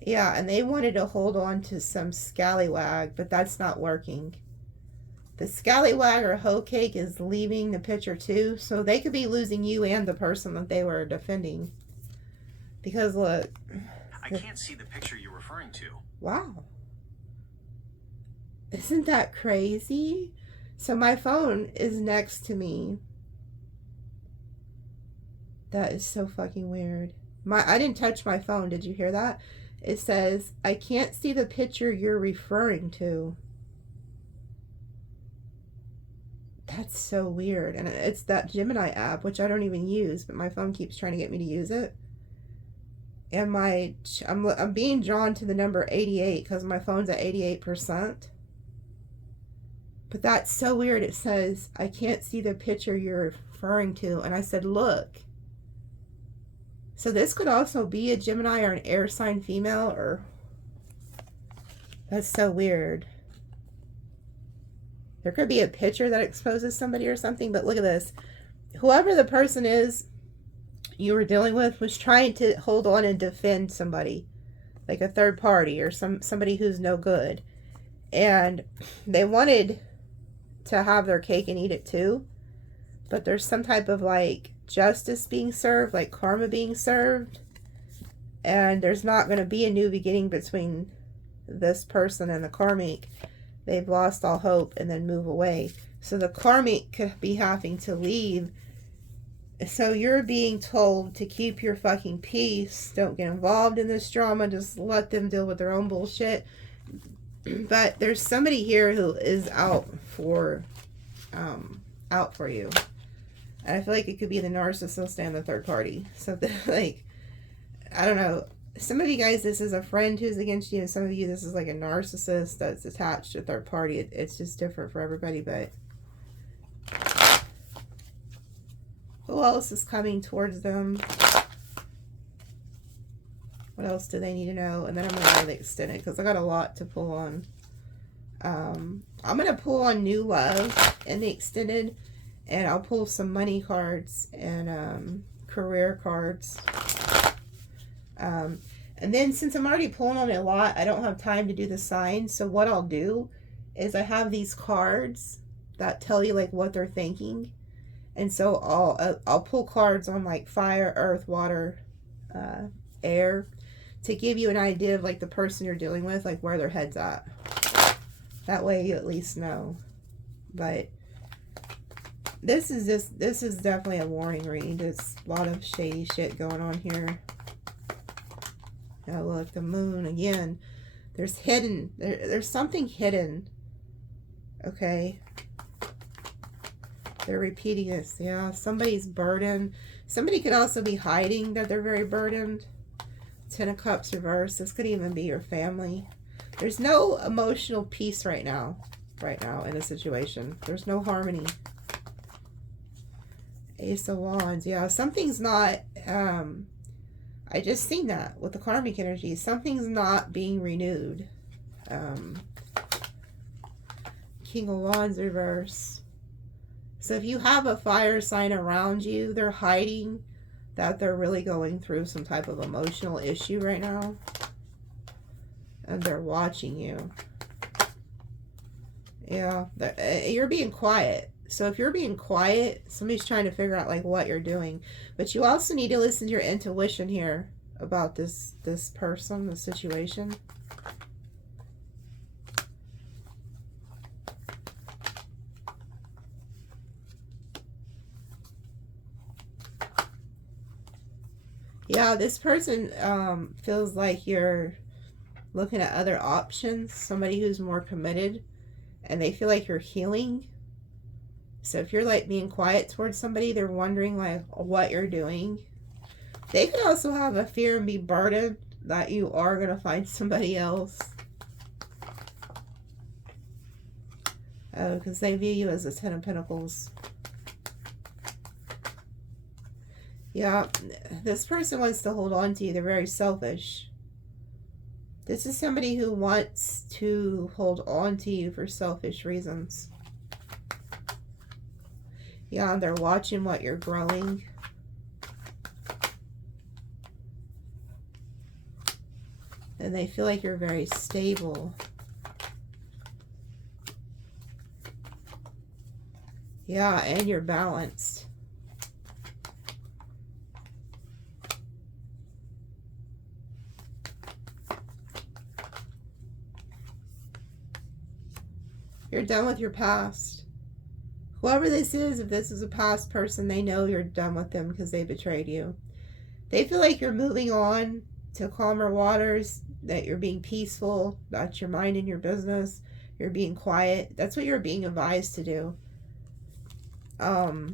Yeah, and they wanted to hold on to some scallywag, but that's not working. The scallywag or hoe cake is leaving the picture too, so they could be losing you and the person that they were defending. Because look, I can't see the picture you're referring to. Wow. Isn't that crazy? So my phone is next to me. That is so fucking weird. I didn't touch my phone. Did you hear that? It says, I can't see the picture you're referring to. That's so weird. And it's that Gemini app, which I don't even use, but my phone keeps trying to get me to use it. And I'm being drawn to the number 88 because my phone's at 88%. But that's so weird. It says, I can't see the picture you're referring to. And I said, look. So this could also be a Gemini or an air sign female, or that's so weird. There could be a picture that exposes somebody or something, but look at this. Whoever the person is you were dealing with was trying to hold on and defend somebody, like a third party or somebody who's no good. And they wanted to have their cake and eat it too, but there's some type of like justice being served, like karma being served, and there's not going to be a new beginning between this person and the karmic. They've lost all hope and then move away. So the karmic could be having to leave. So you're being told to keep your fucking peace. Don't get involved in this drama. Just let them deal with their own bullshit. But there's somebody here who is out for you. And I feel like it could be the narcissist and the third party. So like, I don't know. Some of you guys, this is a friend who's against you, and some of you, this is like a narcissist that's attached to a third party. It's just different for everybody, but who else is coming towards them? What else do they need to know? And then I'm going to go to the extended because I got a lot to pull on. I'm going to pull on new love in the extended, and I'll pull some money cards and career cards. And then since I'm already pulling on it a lot, I don't have time to do the signs. So what I'll do is I have these cards that tell you like what they're thinking. And so I'll pull cards on like fire, earth, water, air, to give you an idea of like the person you're dealing with, like where their head's at. That way you at least know. But this is definitely a warning read. There's a lot of shady shit going on here. Oh, look, the moon again. There's something hidden. Okay. They're repeating this. Yeah, somebody's burdened. Somebody could also be hiding that they're very burdened. 10 of Cups reversed. This could even be your family. There's no emotional peace right now in a situation. There's no harmony. Ace of Wands. Yeah, something's not, I just seen that with the karmic energy. Something's not being renewed. King of Wands reverse. So if you have a fire sign around you, they're hiding that they're really going through some type of emotional issue right now. And they're watching you. Yeah, you're being quiet. So if you're being quiet, somebody's trying to figure out like what you're doing. But you also need to listen to your intuition here about this person, the situation. Yeah, this person feels like you're looking at other options. Somebody who's more committed, and they feel like you're healing. So if you're like being quiet towards somebody, they're wondering like what you're doing. They could also have a fear and be burdened that you are going to find somebody else. Oh, because they view you as a 10 of Pentacles. Yeah, this person wants to hold on to you. They're very selfish. This is somebody who wants to hold on to you for selfish reasons. Yeah, they're watching what you're growing. And they feel like you're very stable. Yeah, and you're balanced. You're done with your past. Whoever this is, if this is a past person, they know you're done with them because they betrayed you. They feel like you're moving on to calmer waters, that you're being peaceful, that you're minding your business, you're being quiet. That's what you're being advised to do. But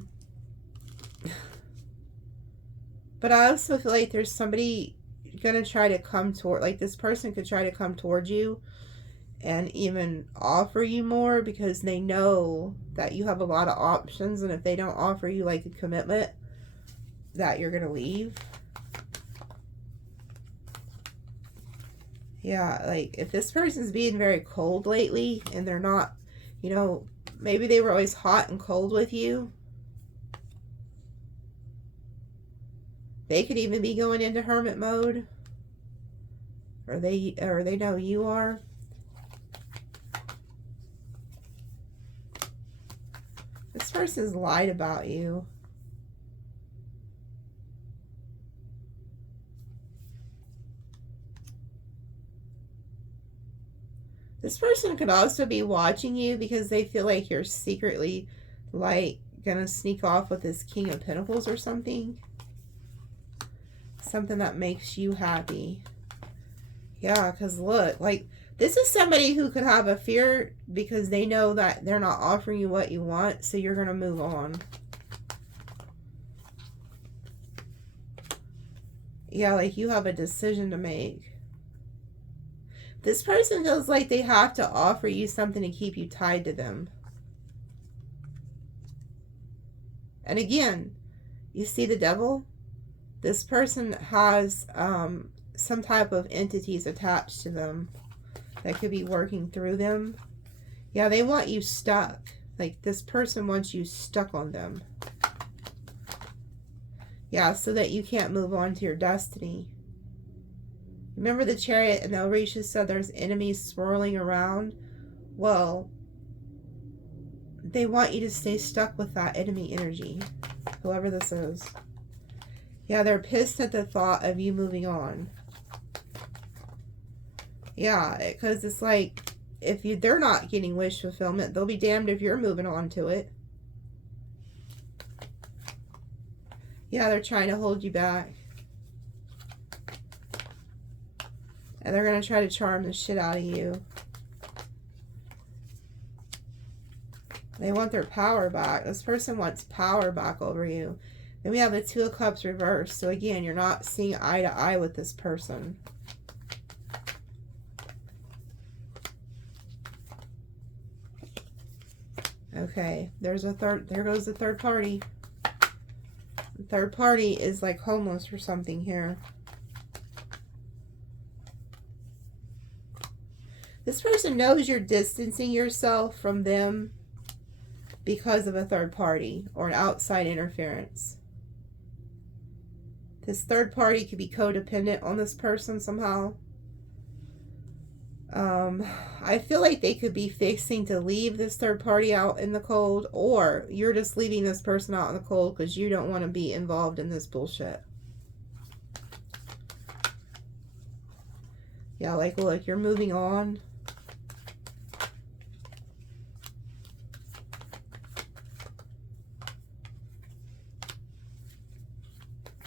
I also feel like there's somebody gonna try to come toward, like this person could try to come towards you and even offer you more because they know that you have a lot of options, and if they don't offer you like a commitment, that you're gonna leave. Yeah, like if this person's being very cold lately and they're not, you know, maybe they were always hot and cold with you. They could even be going into hermit mode, or they know you are. This person's lied about you. This person could also be watching you because they feel like you're secretly like gonna sneak off with this King of Pentacles or something. Something that makes you happy. Yeah, because look, like this is somebody who could have a fear because they know that they're not offering you what you want, so you're going to move on. Yeah, like you have a decision to make. This person feels like they have to offer you something to keep you tied to them. And again, you see the devil? This person has some type of entities attached to them that could be working through them. Yeah, they want you stuck. Like, this person wants you stuck on them. Yeah, so that you can't move on to your destiny. Remember the Chariot and the Orisha said there's enemies swirling around? Well, they want you to stay stuck with that enemy energy, whoever this is. Yeah, they're pissed at the thought of you moving on. Yeah, because it's like, if they're not getting wish fulfillment, they'll be damned if you're moving on to it. Yeah, they're trying to hold you back. And they're going to try to charm the shit out of you. They want their power back. This person wants power back over you. Then we have the Two of Cups reversed. So again, you're not seeing eye to eye with this person. Okay, there's a third. There goes the third party. The third party is like homeless or something here. This person knows you're distancing yourself from them because of a third party or an outside interference. This third party could be codependent on this person somehow. I feel like they could be fixing to leave this third party out in the cold, or you're just leaving this person out in the cold because you don't want to be involved in this bullshit. Yeah, like, look, you're moving on.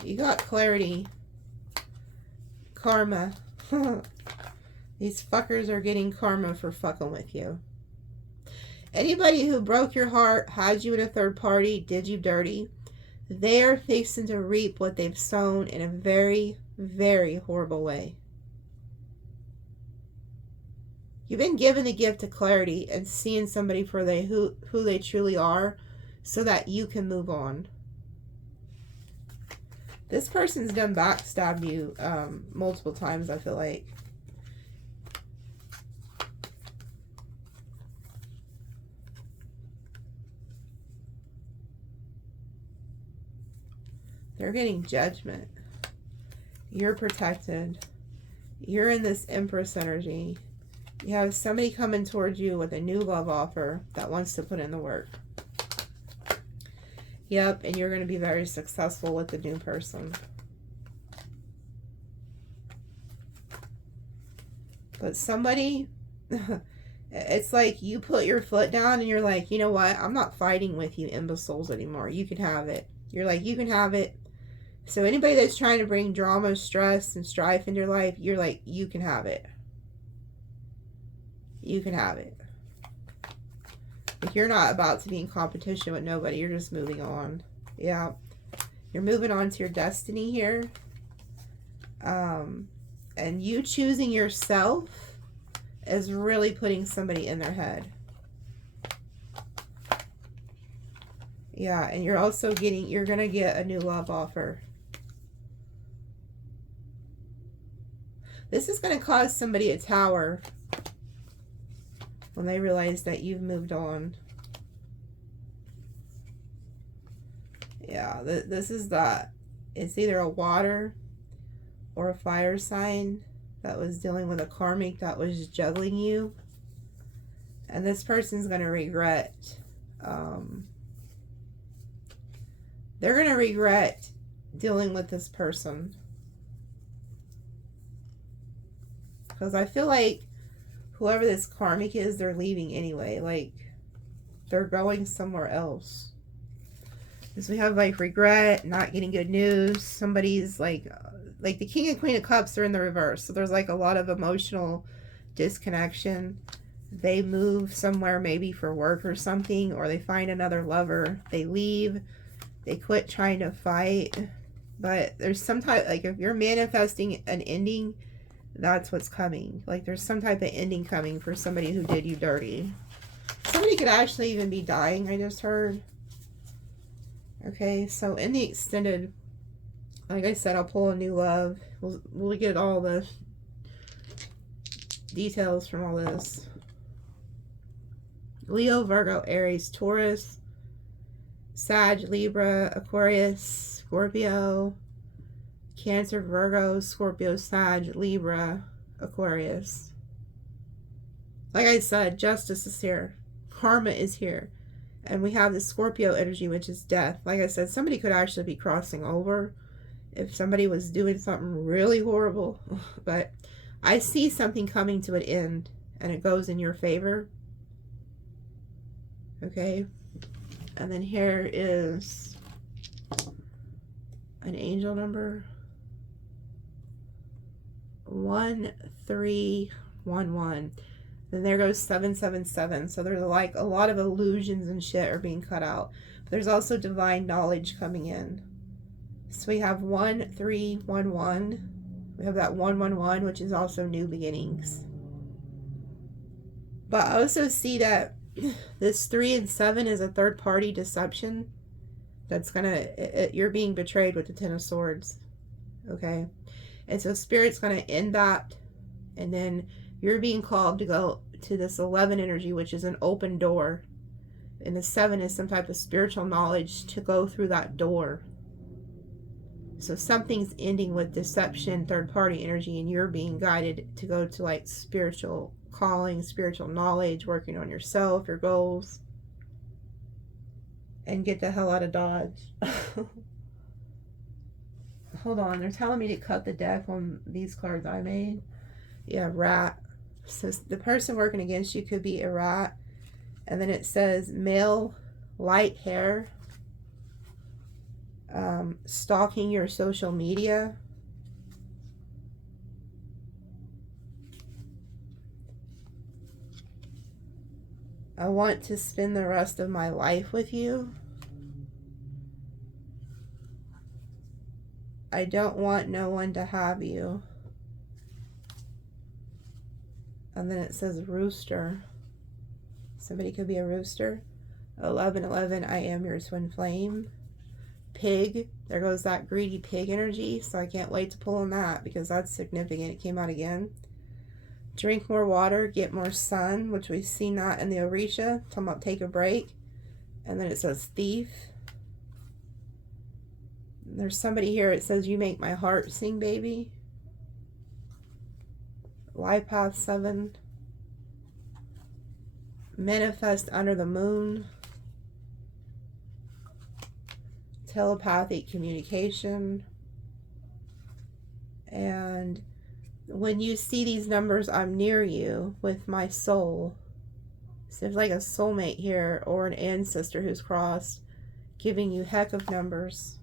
You got clarity. Karma. These fuckers are getting karma for fucking with you. Anybody who broke your heart, had you in a third party, did you dirty, they're fixing to reap what they've sown in a very, very horrible way. You've been given the gift of clarity and seeing somebody for who they truly are so that you can move on. This person's done backstab you multiple times, I feel like. They're getting judgment. You're protected. You're in this Empress energy. You have somebody coming towards you with a new love offer that wants to put in the work. Yep, and you're going to be very successful with the new person. But somebody, it's like you put your foot down and you're like, you know what? I'm not fighting with you imbeciles anymore. You can have it. You're like, you can have it. So anybody that's trying to bring drama, stress, and strife into your life, you're like, you can have it. You can have it. If you're not about to be in competition with nobody, you're just moving on. Yeah. You're moving on to your destiny here. And you choosing yourself is really putting somebody in their head. Yeah, and you're also you're going to get a new love offer. This is going to cause somebody a tower when they realize that you've moved on. Yeah, this is that. It's either a water or a fire sign that was dealing with a karmic that was juggling you. And this person's going to regret. They're going to regret dealing with this person. Because I feel like whoever this karmic is, they're leaving anyway. Like, they're going somewhere else. Because we have, like, regret, not getting good news. Somebody's, like the King and Queen of Cups are in the reverse. So there's, like, a lot of emotional disconnection. They move somewhere maybe for work or something. Or they find another lover. They leave. They quit trying to fight. But there's some type, like, if you're manifesting an ending, that's what's coming. Like, there's some type of ending coming for somebody who did you dirty. Somebody could actually even be dying, I just heard. Okay, so in the extended Like I said, I'll pull a new love. We'll get all the details from all this. Leo, Virgo, Aries, Taurus, Sag, Libra, Aquarius, Scorpio, Cancer, Virgo, Scorpio, Sag, Libra, Aquarius. Like I said, justice is here. Karma is here. And we have the Scorpio energy, which is death. Like I said, somebody could actually be crossing over if somebody was doing something really horrible. But I see something coming to an end, and it goes in your favor. Okay. And then here is an angel number. 1311. Then there goes 777. So there's like a lot of illusions and shit are being cut out. But there's also divine knowledge coming in. So we have 1311. We have that 111, which is also new beginnings. But I also see that this 3 and 7 is a third party deception. That's you're being betrayed with the 10 of Swords. Okay. And so Spirit's gonna end that. And then you're being called to go to this 11 energy, which is an open door. And the 7 is some type of spiritual knowledge to go through that door. So something's ending with deception, third party energy, and you're being guided to go to like spiritual calling, spiritual knowledge, working on yourself, your goals. And get the hell out of Dodge. Hold on, they're telling me to cut the deck on these cards I made. Yeah, rat. So the person working against you could be a rat. And then it says male, light hair, stalking your social media. I want to spend the rest of my life with you. I don't want no one to have you. And then it says rooster. Somebody could be a rooster. 1111, I am your twin flame. Pig. There goes that greedy pig energy. So I can't wait to pull on that because that's significant. It came out again. Drink more water. Get more sun, which we've seen that in the Orisha. Talking about take a break. And then it says thief. There's somebody here. It says you make my heart sing, baby. Life path 7. Manifest under the moon. Telepathic communication. And when you see these numbers, I'm near you with my soul. So there's like a soulmate here or an ancestor who's crossed, giving you heck of numbers.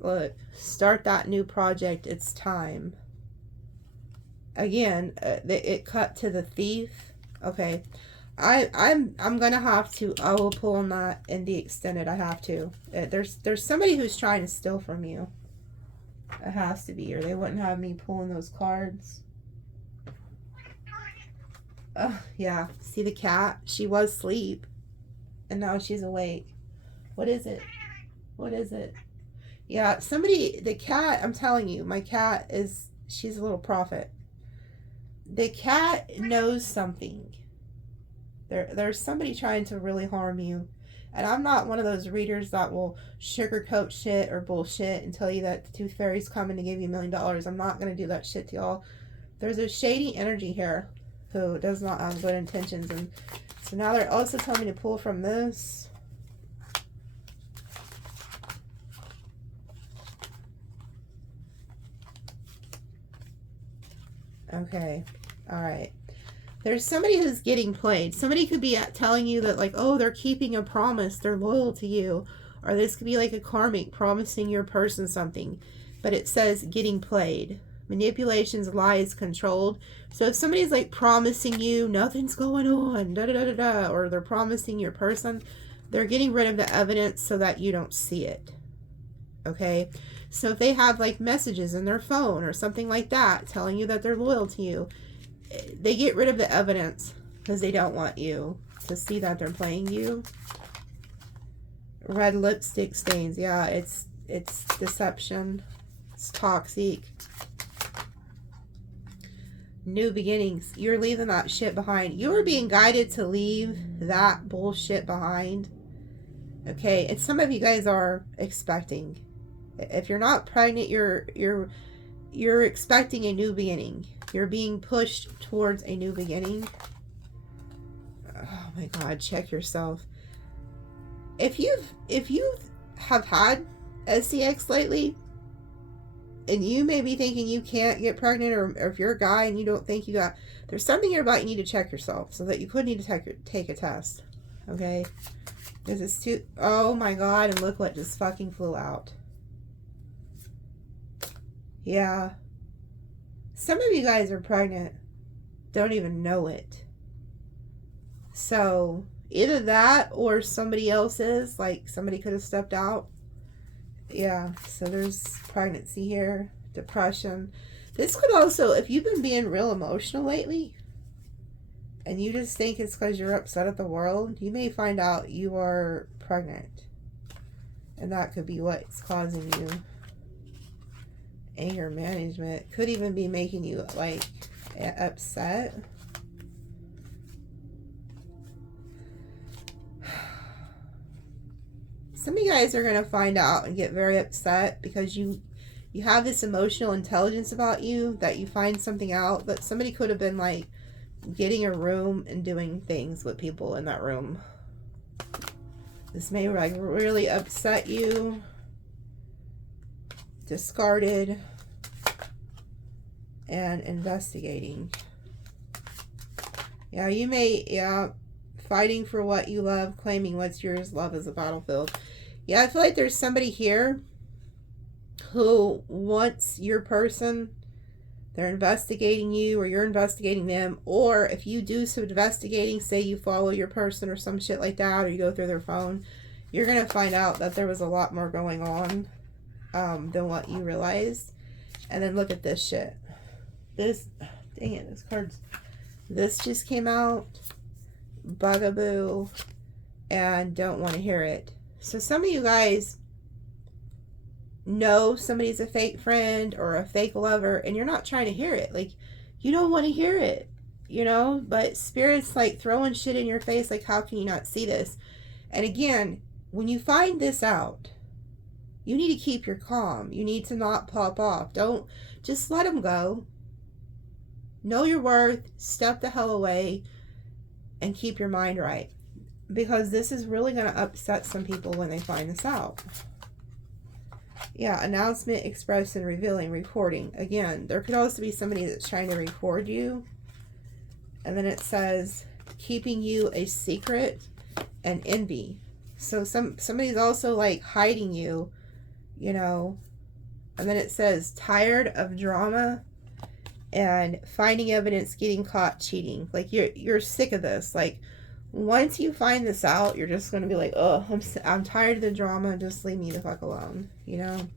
Look, start that new project. It's time. Again, it cut to the thief. Okay, I'm gonna have to. I will pull on that in the extended. I have to. There's somebody who's trying to steal from you. It has to be, or they wouldn't have me pulling those cards. Oh yeah, see the cat? She was asleep, and now she's awake. What is it? What is it? Yeah, somebody. The cat. I'm telling you, my cat is. She's a little prophet. The cat knows something. There's somebody trying to really harm you. And I'm not one of those readers that will sugarcoat shit or bullshit and tell you that the tooth fairy's coming to give you $1 million. I'm not going to do that shit to y'all. There's a shady energy here who does not have good intentions. And so now they're also telling me to pull from this. Okay. All right. There's somebody who's getting played. Somebody could be telling you that, like, oh, they're keeping a promise. They're loyal to you. Or this could be like a karmic promising your person something. But it says getting played. Manipulations, lies, controlled. So if somebody's like promising you nothing's going on, da da da da da, or they're promising your person, they're getting rid of the evidence so that you don't see it. Okay? So if they have like messages in their phone or something like that telling you that they're loyal to you, they get rid of the evidence because they don't want you to see that they're playing you. Red lipstick stains. Yeah, it's It's deception. It's toxic. New beginnings. You're leaving that shit behind. You are being guided to leave that bullshit behind. Okay, and some of you guys are expecting. If you're not pregnant, you're expecting a new beginning. You're being pushed towards a new beginning. Oh my God, check yourself. If you have had SCX lately, and you may be thinking you can't get pregnant, or if you're a guy and you don't think you got, there's something here about you need to check yourself, so that you could need to take a test. Okay? This is too, oh my God, and look what just fucking flew out. Yeah. Some of you guys are pregnant, don't even know it. So, either that or somebody else is, like somebody could have stepped out. Yeah, so there's pregnancy here, depression. This could also, if you've been being real emotional lately, and you just think it's because you're upset at the world, you may find out you are pregnant. And that could be what's causing you anger management. Could even be making you, like, upset. Some of you guys are going to find out and get very upset because you have this emotional intelligence about you, that you find something out, that somebody could have been like getting a room and doing things with people in that room. This may like really upset you. Discarded and investigating. Yeah, you may, yeah, fighting for what you love, claiming what's yours, love is a battlefield. Yeah, I feel like there's somebody here who wants your person. They're investigating you, or you're investigating them. Or if you do some investigating, say you follow your person or some shit like that, or you go through their phone, you're going to find out that there was a lot more going on than what you realized. And then look at this shit. This, dang it, this card's, this just came out. Bugaboo. And don't want to hear it. So some of you guys know somebody's a fake friend or a fake lover, and you're not trying to hear it. Like, you don't want to hear it, you know? But Spirit's like throwing shit in your face, like, how can you not see this? And again, when you find this out, you need to keep your calm. You need to not pop off. Don't, just let them go. Know your worth. Step the hell away. And keep your mind right. Because this is really going to upset some people when they find this out. Yeah, announcement, express, and revealing, recording. Again, there could also be somebody that's trying to record you. And then it says, keeping you a secret and envy. So somebody's also like hiding you, you know. And then it says, tired of drama and finding evidence, getting caught cheating. Like, you're sick of this. Like, once you find this out, you're just going to be like, oh, I'm tired of the drama. Just leave me the fuck alone. You know?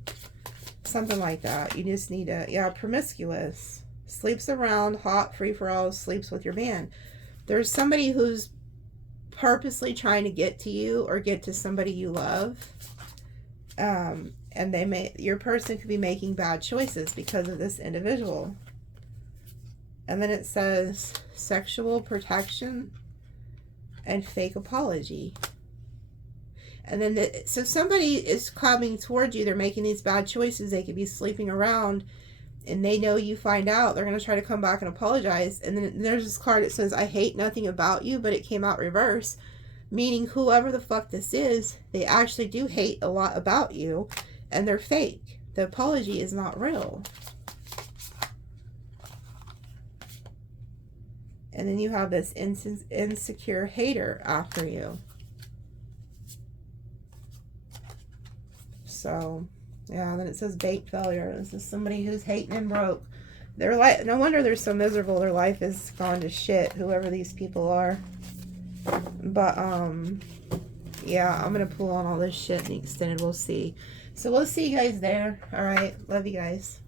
Something like that. You just need to, yeah, promiscuous. Sleeps around, hot, free-for-all, sleeps with your man. There's somebody who's purposely trying to get to you or get to somebody you love. And your person could be making bad choices because of this individual. And then it says sexual protection and fake apology. And then, so somebody is coming towards you. They're making these bad choices. They could be sleeping around, and they know you find out. They're going to try to come back and apologize. And then there's this card that says, I hate nothing about you, but it came out reverse. Meaning whoever the fuck this is, they actually do hate a lot about you, and they're fake. The apology is not real. And then you have this insecure hater after you. So, yeah, then it says bait failure. This is somebody who's hating and broke. Their life, no wonder they're so miserable. Their life is gone to shit, whoever these people are. But, yeah, I'm going to pull on all this shit and extended. We'll see. So we'll see you guys there. All right. Love you guys.